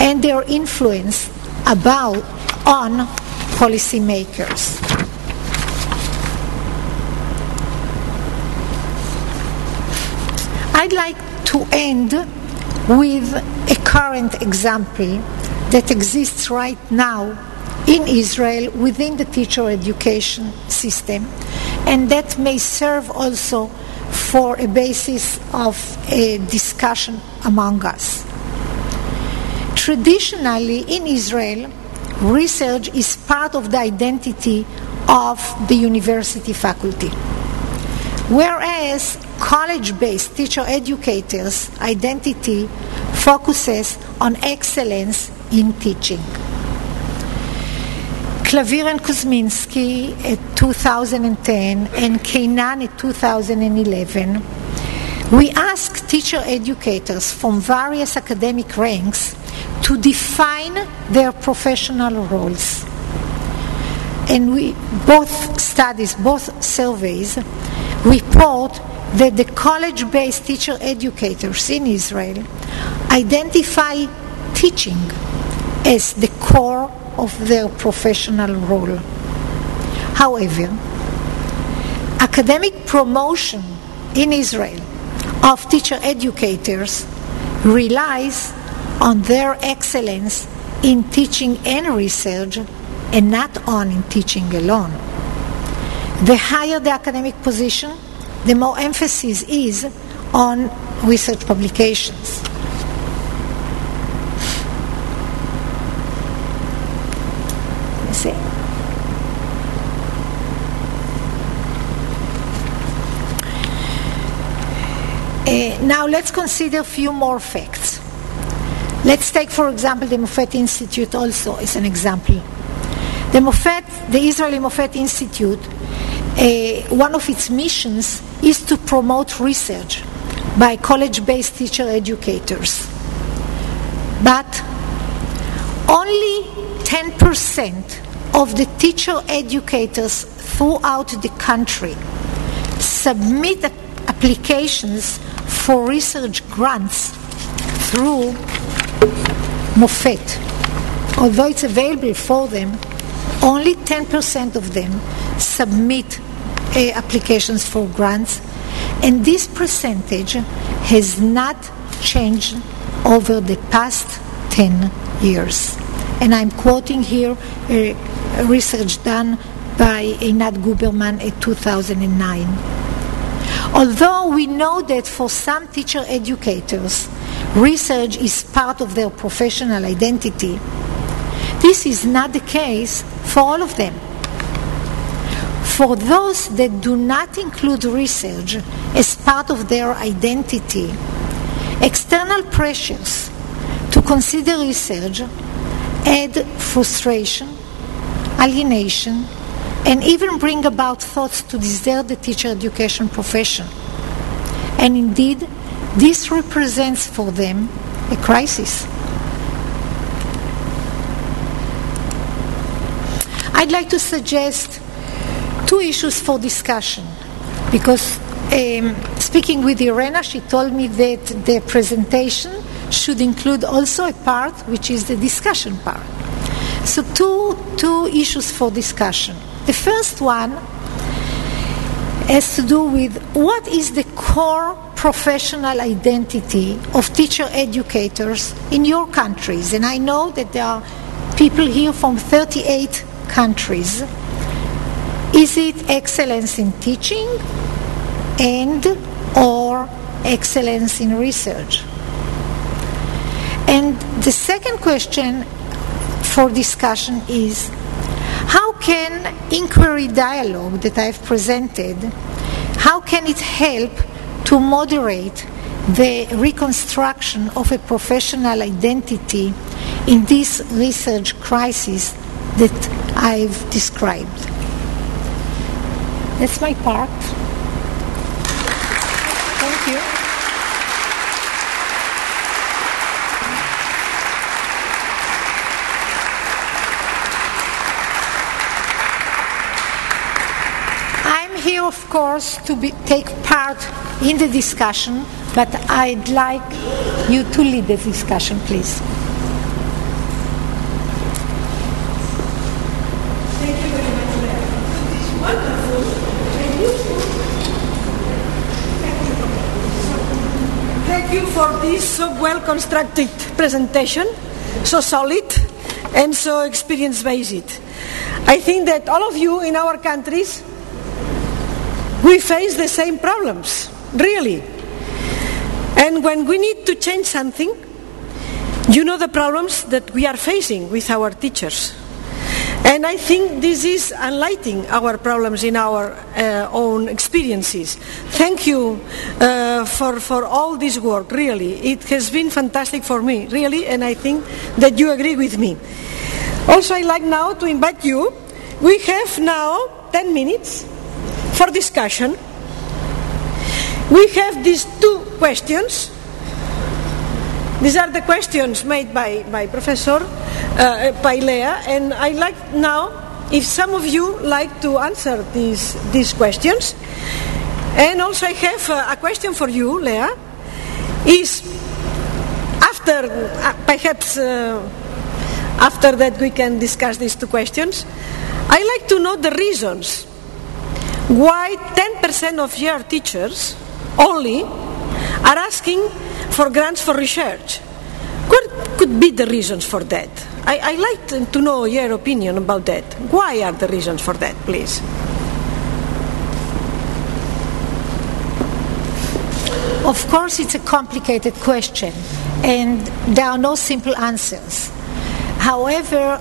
and their influence on policymakers. I'd like to end with a current example that exists right now in Israel within the teacher education system, and that may serve also for a basis of a discussion among us. Traditionally in Israel, research is part of the identity of the university faculty, whereas college-based teacher educators' identity focuses on excellence in teaching. Klavir and Kuzminski at 2010 and Kainan at 2011, we asked teacher educators from various academic ranks to define their professional roles. And both surveys report that the college-based teacher educators in Israel identify teaching as the core of their professional role. However, academic promotion in Israel of teacher educators relies on their excellence in teaching and research and not on in teaching alone. The higher the academic position, the more emphasis is on research publications. You see? Now let's consider a few more facts. Let's take, for example, the Mofet Institute also as an example. The Israeli Mofet Institute, one of its missions is to promote research by college-based teacher educators. But only 10% of the teacher educators throughout the country submit applications for research grants through Mofet. Although it's available for them, only 10% of them submit applications for grants, and this percentage has not changed over the past 10 years. And I'm quoting here research done by Einat Guberman in 2009. Although we know that for some teacher educators, research is part of their professional identity, this is not the case for all of them. For those that do not include research as part of their identity, external pressures to consider research add frustration, alienation, and even bring about thoughts to desert the teacher education profession. And indeed, this represents for them a crisis. I'd like to suggest two issues for discussion, because speaking with Irena, she told me that the presentation should include also a part which is the discussion part. So two issues for discussion. The first one has to do with what is the core professional identity of teacher educators in your countries. And I know that there are people here from 38 countries. Is it excellence in teaching and or excellence in research? And the second question for discussion is, how can inquiry dialogue that I've presented, how can it help to moderate the reconstruction of a professional identity in this research crisis that I've described? That's my part. Thank you. I'm here, of course, to take part in the discussion, but I'd like you to lead the discussion, please. For this so well-constructed presentation, so solid and so experience-based. I think that all of you in our countries, we face the same problems, really. And when we need to change something, you know the problems that we are facing with our teachers. And I think this is enlightening our problems in our own experiences. Thank you for all this work, really. It has been fantastic for me, really, and I think that you agree with me. Also, I'd like now to invite you. We have now 10 minutes for discussion. We have these two questions. These are the questions made by Professor, by Leah, and I'd like now, if some of you like to answer these questions. And also I have a question for you, Leah, is after, perhaps after that we can discuss these two questions, I'd like to know the reasons why 10% of your teachers only are asking for grants for research. What could be the reasons for that? I'd like to know your opinion about that. Why are the reasons for that, please? Of course, it's a complicated question, and there are no simple answers. However,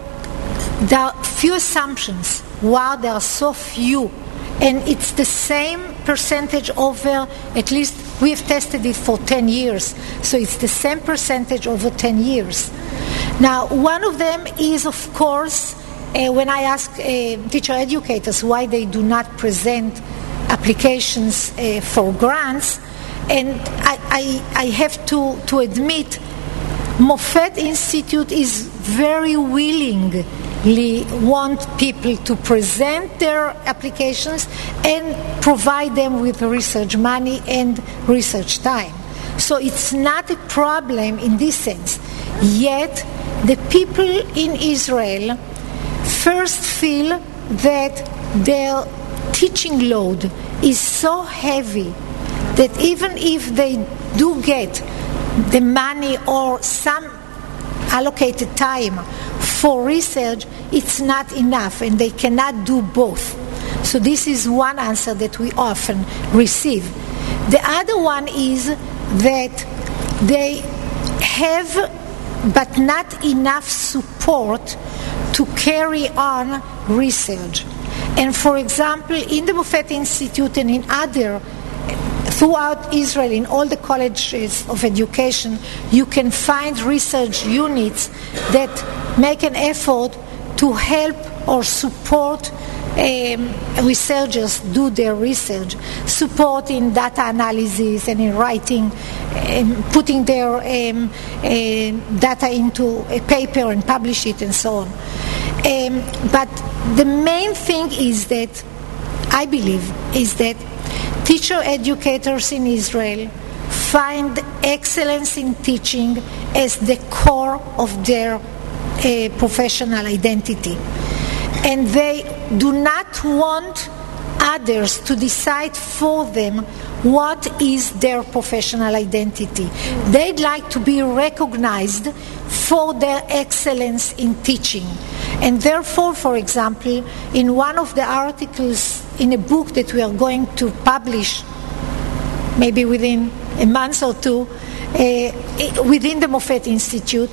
there are few assumptions why there are so few, and it's the same percentage over, at least we have tested it for 10 years, so it's the same percentage over 10 years. Now, one of them is, of course, when I ask teacher educators why they do not present applications for grants, and I have to admit, Moffett Institute is very willingly want people to present their applications and provide them with research money and research time. So it's not a problem in this sense. Yet the people in Israel first feel that their teaching load is so heavy that even if they do get the money or some allocated time for research, it's not enough and they cannot do both. So this is one answer that we often receive. The other one is that they have but not enough support to carry on research. And for example, in the Moffett Institute and in other throughout Israel, in all the colleges of education, you can find research units that make an effort to help or support researchers do their research, support in data analysis and in writing, putting their data into a paper and publish it and so on. But the main thing is that, I believe, is that teacher educators in Israel find excellence in teaching as the core of their professional identity. And they do not want others to decide for them what is their professional identity. They'd like to be recognized for their excellence in teaching. And therefore, for example, in one of the articles in a book that we are going to publish maybe within a month or two within the Moffett Institute,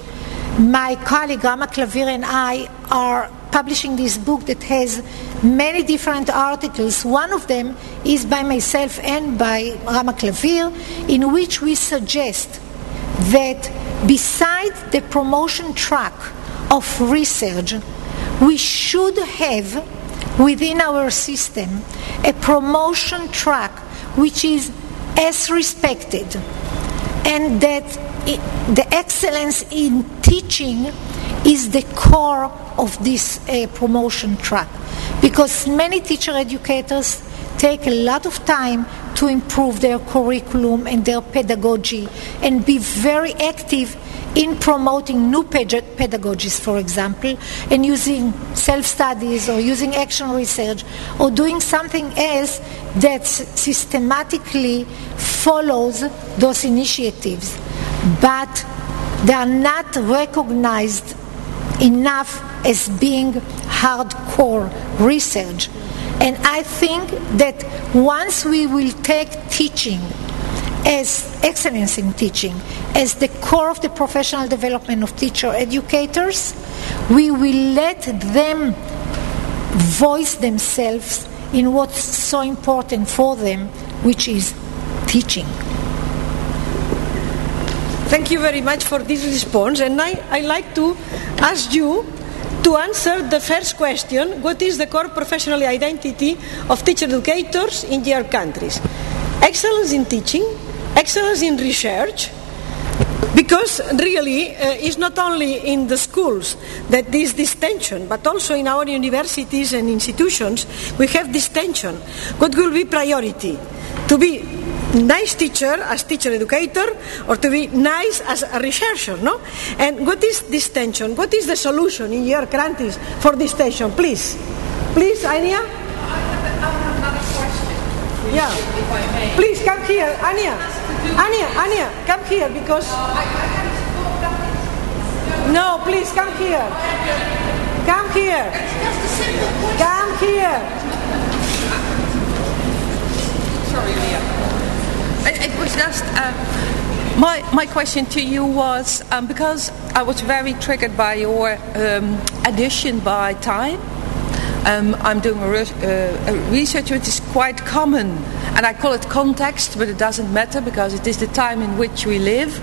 my colleague Rama Klavir and I are publishing this book that has many different articles. One of them is by myself and by Rama Klavir, in which we suggest that besides the promotion track of research, we should have within our system a promotion track which is as respected, and that the excellence in teaching is the core of this promotion track, because many teacher educators take a lot of time to improve their curriculum and their pedagogy and be very active in promoting new pedagogies, for example, and using self-studies or using action research or doing something else that systematically follows those initiatives. But they are not recognized enough as being hardcore research. And I think that once we will take teaching as excellence in teaching as the core of the professional development of teacher educators, we will let them voice themselves in what's so important for them, which is teaching. Thank you very much for this response, and I'd like to ask you to answer the first question: what is the core professional identity of teacher educators in your countries? Excellence in teaching, excellence in research, because really it's not only in the schools that there's this tension, but also in our universities and institutions we have this tension. What will be priority? To be nice teacher as teacher educator, or to be nice as a researcher, no? And what is this tension? What is the solution in your countries for this tension? Please, Ania? I have another question for Yeah. Please come here, Anya. Anya, come here because. No, please come here. Come here. Come here. Sorry, Leah. It was just my question to you was because I was very triggered by your addition by time. I'm doing a research which is quite common, and I call it context, but it doesn't matter because it is the time in which we live.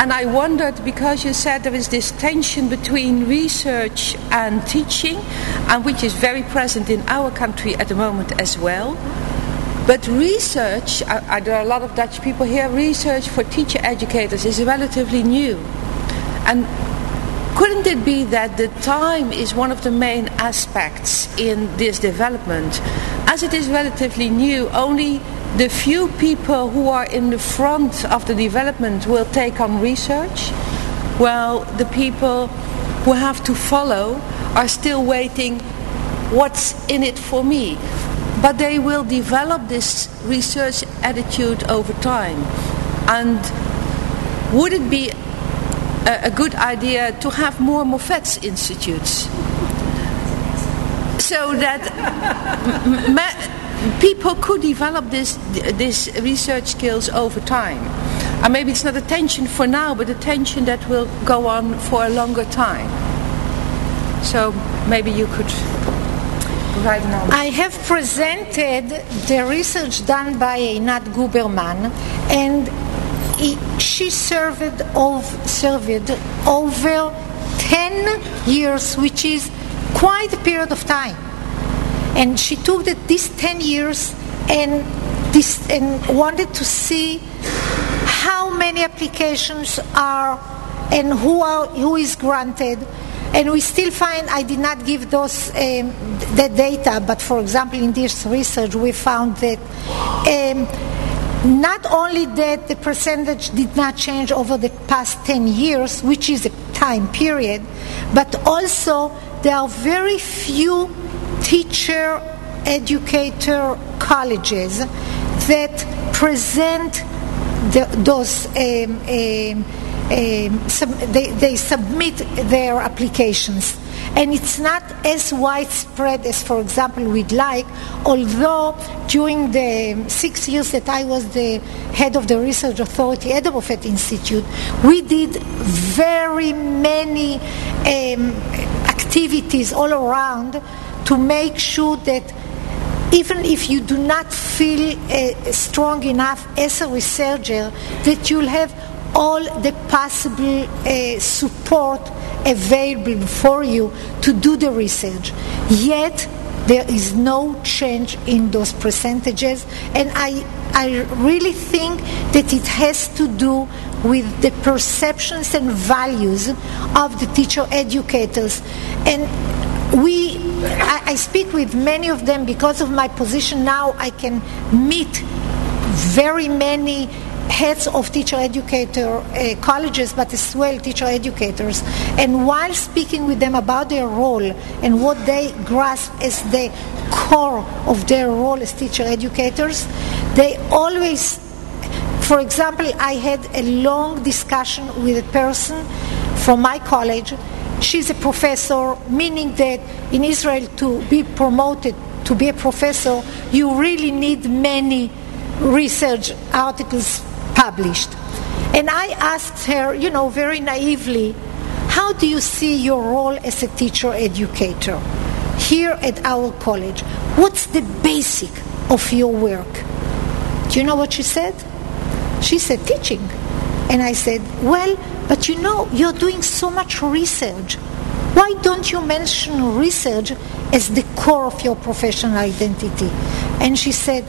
And I wondered, because you said there is this tension between research and teaching, and which is very present in our country at the moment as well. But research, there are a lot of Dutch people here, research for teacher educators is relatively new. And couldn't it be that the time is one of the main aspects in this development? As it is relatively new, only the few people who are in the front of the development will take on research, while the people who have to follow are still waiting, what's in it for me? But they will develop this research attitude over time. And would it be a good idea to have more Moffats institutes so that people could develop this research skills over time? And maybe it's not attention for now, but attention that will go on for a longer time. So maybe you could provide an answer. I have presented the research done by Einat Guberman, and she served over 10 years, which is quite a period of time. And she took these 10 years and wanted to see how many applications are and who is granted. And we still find, I did not give those the data, but for example in this research we found that not only that the percentage did not change over the past 10 years, which is a time period, but also there are very few teacher educator colleges that present they submit their applications, and it's not as widespread as, for example, we'd like, although during the 6 years that I was the head of the research authority at the Moffat Institute, we did very many activities all around to make sure that even if you do not feel strong enough as a researcher, that you'll have all the possible support available for you to do the research. Yet there is no change in those percentages, and I really think that it has to do with the perceptions and values of the teacher educators. And I speak with many of them because of my position now. I can meet very many heads of teacher educator colleges, but as well teacher educators. And while speaking with them about their role and what they grasp as the core of their role as teacher educators, they always, for example, I had a long discussion with a person from my college. She's a professor, meaning that in Israel to be promoted to be a professor, you really need many research articles published. And I asked her, very naively, how do you see your role as a teacher educator here at our college? What's the basic of your work? Do you know what she said? She said, teaching. And I said, well, but you're doing so much research. Why don't you mention research as the core of your professional identity? And she said,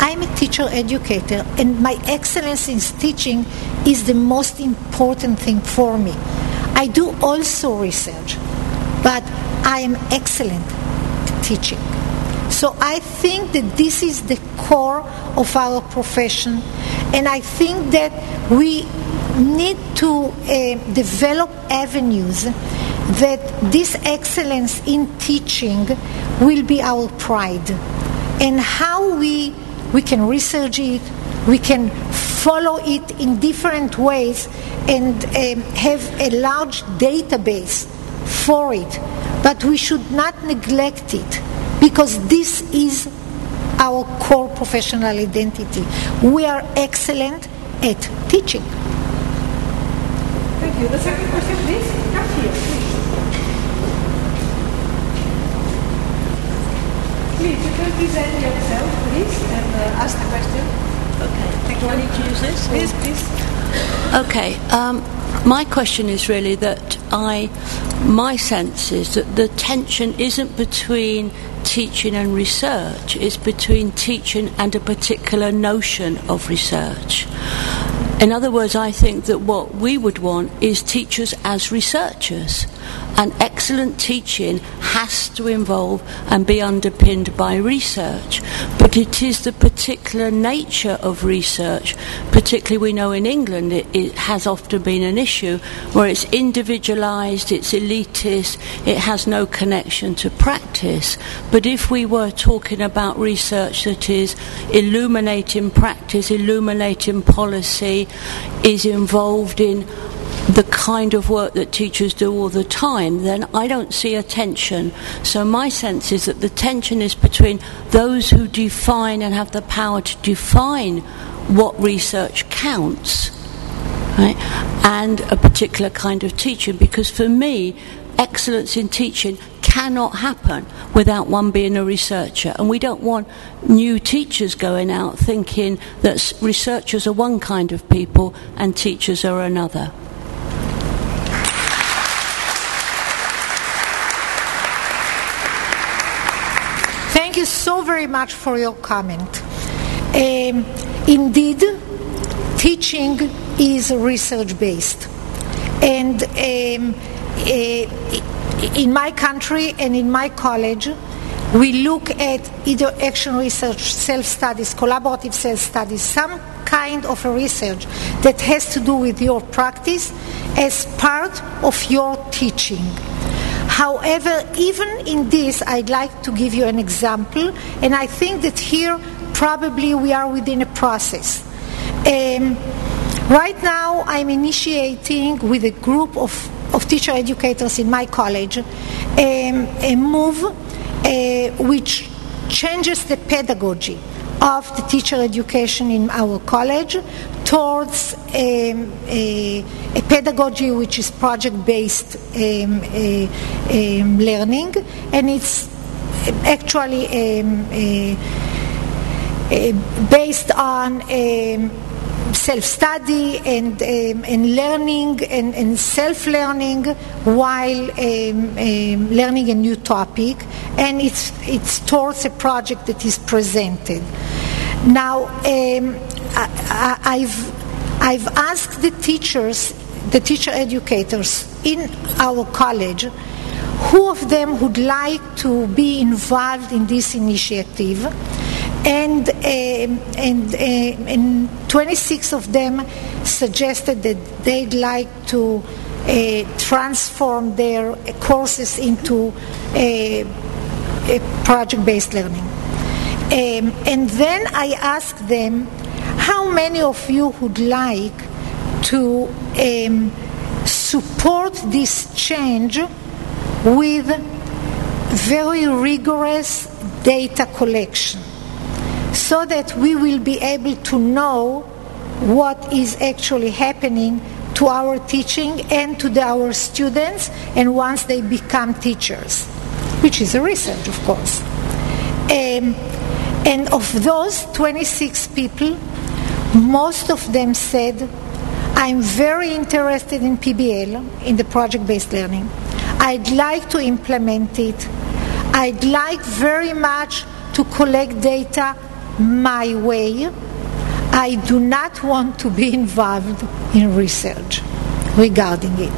I'm a teacher educator, and my excellence in teaching is the most important thing for me. I do also research, but I am excellent at teaching. So I think that this is the core of our profession, and I think that we need to develop avenues that this excellence in teaching will be our pride. and how we can research it, we can follow it in different ways and have a large database for it. But we should not neglect it, because this is our core professional identity. We are excellent at teaching. Thank you. The second question, please. Come here, please. You can present yourself, please, and ask the question. Okay. Thank you. Do I need to use this? Please, please. Okay. My question is really that my sense is that the tension isn't between teaching and research, it's between teaching and a particular notion of research. In other words, I think that what we would want is teachers as researchers. And excellent teaching has to involve and be underpinned by research. But it is the particular nature of research, particularly we know in England it has often been an issue, where it's individualised, it's elitist, it has no connection to practice. But if we were talking about research that is illuminating practice, illuminating policy, is involved in the kind of work that teachers do all the time, then I don't see a tension. So my sense is that the tension is between those who define and have the power to define what research counts, right, and a particular kind of teaching. Because for me, excellence in teaching cannot happen without one being a researcher. And we don't want new teachers going out thinking that researchers are one kind of people and teachers are another. Thank you so very much for your comment. Indeed, teaching is research-based. And in my country and in my college, we look at either action research, self-studies, collaborative self-studies, some kind of a research that has to do with your practice as part of your teaching. However, even in this, I'd like to give you an example, and I think that here probably we are within a process. Right now, I'm initiating with a group of teacher educators in my college a move which changes the pedagogy of the teacher education in our college towards a pedagogy which is project-based learning, and it's actually based on self-study and learning and self-learning while learning a new topic, and it's towards a project that is presented. Now, I've asked the teachers, the teacher educators in our college, who of them would like to be involved in this initiative, and 26 of them suggested that they'd like to transform their courses into a project-based learning. And then I asked them, how many of you would like to support this change with very rigorous data collection, so that we will be able to know what is actually happening to our teaching and to our students, and once they become teachers, which is a research, of course. And of those 26 people, most of them said, I'm very interested in PBL, in the project-based learning. I'd like to implement it. I'd like very much to collect data my way. I do not want to be involved in research regarding it.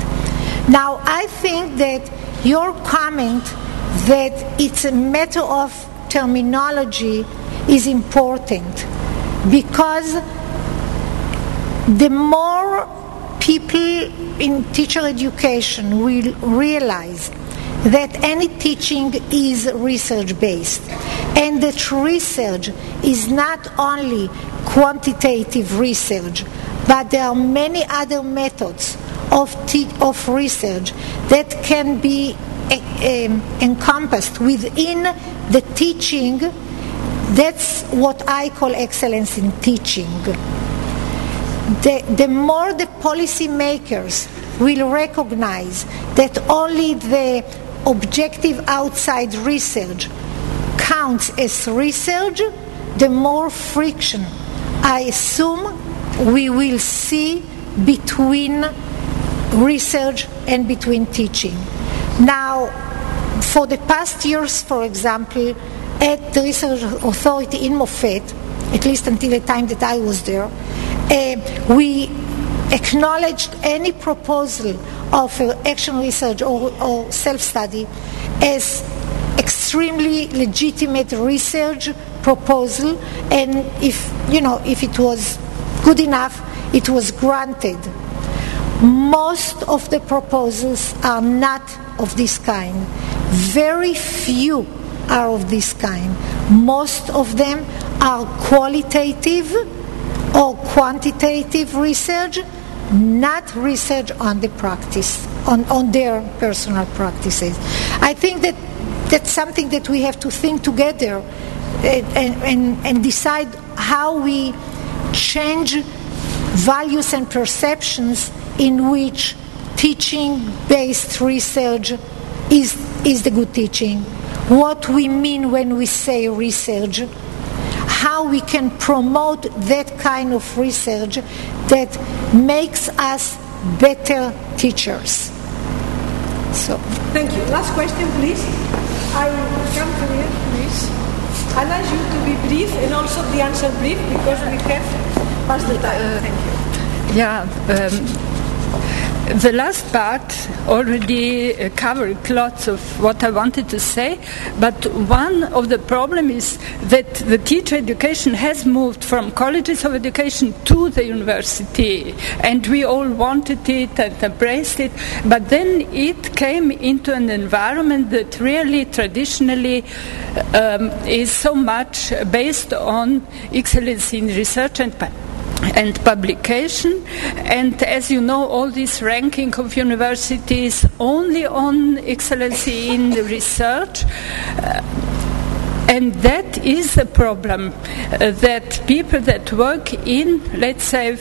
Now, I think that your comment that it's a matter of terminology is important, because the more people in teacher education will realize that any teaching is research-based, and that research is not only quantitative research, but there are many other methods of research that can be encompassed within the teaching. That's what I call excellence in teaching. The more the policymakers will recognize that only the objective outside research counts as research, the more friction, I assume, we will see between research and between teaching. Now, for the past years, for example, at the Research Authority in Moffat, at least until the time that I was there, we acknowledged any proposal of action research or self-study as extremely legitimate research proposal, and if it was good enough, it was granted. Most of the proposals are not of this kind. Very few are of this kind. Most of them are qualitative or quantitative research, not research on the practice, on their personal practices. I think that that's something that we have to think together and decide how we change values and perceptions in which teaching-based research is the good teaching, what we mean when we say research, how we can promote that kind of research that makes us better teachers. So, thank you. Last question, please. I come to here, please. I'll ask you to be brief and also the answer brief because we have passed the time. Thank you. Yeah. The last part already covered lots of what I wanted to say, but one of the problems is that the teacher education has moved from colleges of education to the university, and we all wanted it and embraced it, but then it came into an environment that really traditionally is so much based on excellence in research and publication, and as you know, all this ranking of universities only on excellency in research, and that is a problem, that people that work in, let's say,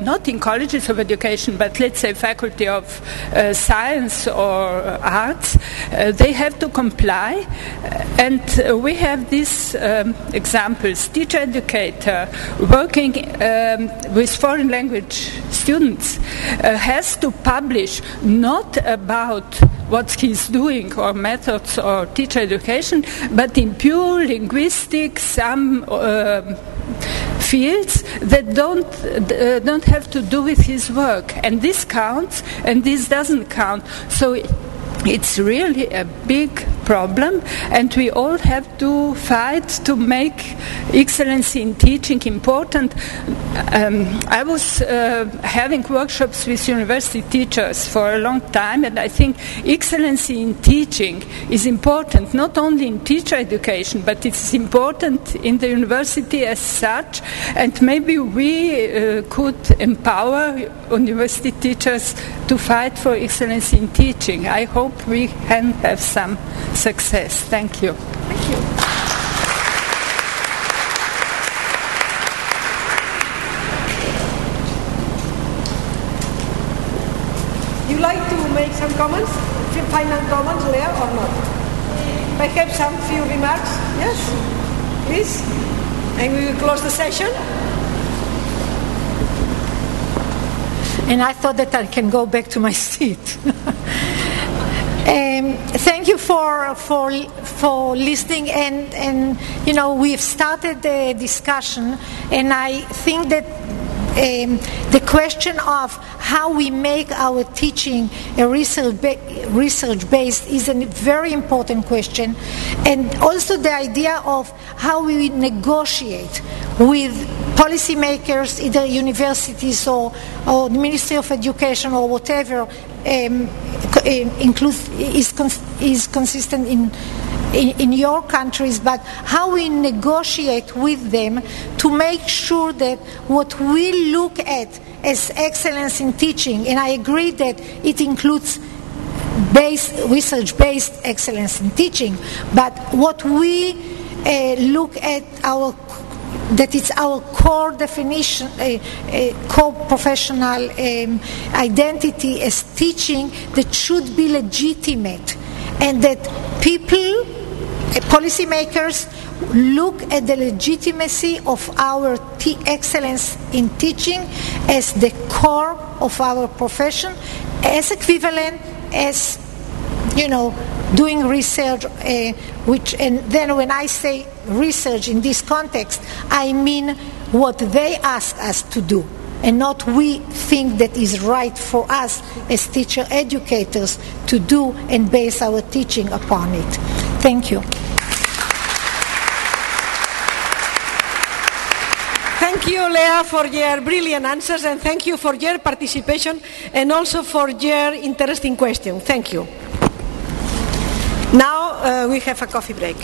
not in colleges of education, but let's say faculty of science or arts, they have to comply, and we have these examples. Teacher educator working with foreign language students has to publish not about what he's doing or methods or teacher education, but in pure linguistics, some fields that don't have to do with his work, and this counts and this doesn't count. So it's really a big problem, and we all have to fight to make excellence in teaching important. I was having workshops with university teachers for a long time, and I think excellence in teaching is important, not only in teacher education, but it's important in the university as such, and maybe we could empower university teachers to fight for excellence in teaching. I hope we can have some success. Thank you. Thank you. You like to make some comments, final comments, Leah, or not? Perhaps some few remarks? Yes, please. And we will close the session. And I thought that I can go back to my seat. Thank you for listening, and we've started the discussion, and I think that the question of how we make our teaching a research-based is a very important question, and also the idea of how we negotiate with policymakers, either universities or the Ministry of Education or whatever, is consistent in your countries, but how we negotiate with them to make sure that what we look at as excellence in teaching, and I agree that it includes research-based excellence in teaching, but what we look at that it's our core definition, core professional identity as teaching, that should be legitimate, and that people, policymakers, look at the legitimacy of our excellence in teaching as the core of our profession, as equivalent as, doing research, and then when I say research in this context, I mean what they ask us to do, and not we think that is right for us as teacher educators to do and base our teaching upon it. Thank you. Thank you, Lea, for your brilliant answers, and thank you for your participation and also for your interesting question. Thank you. Now we have a coffee break.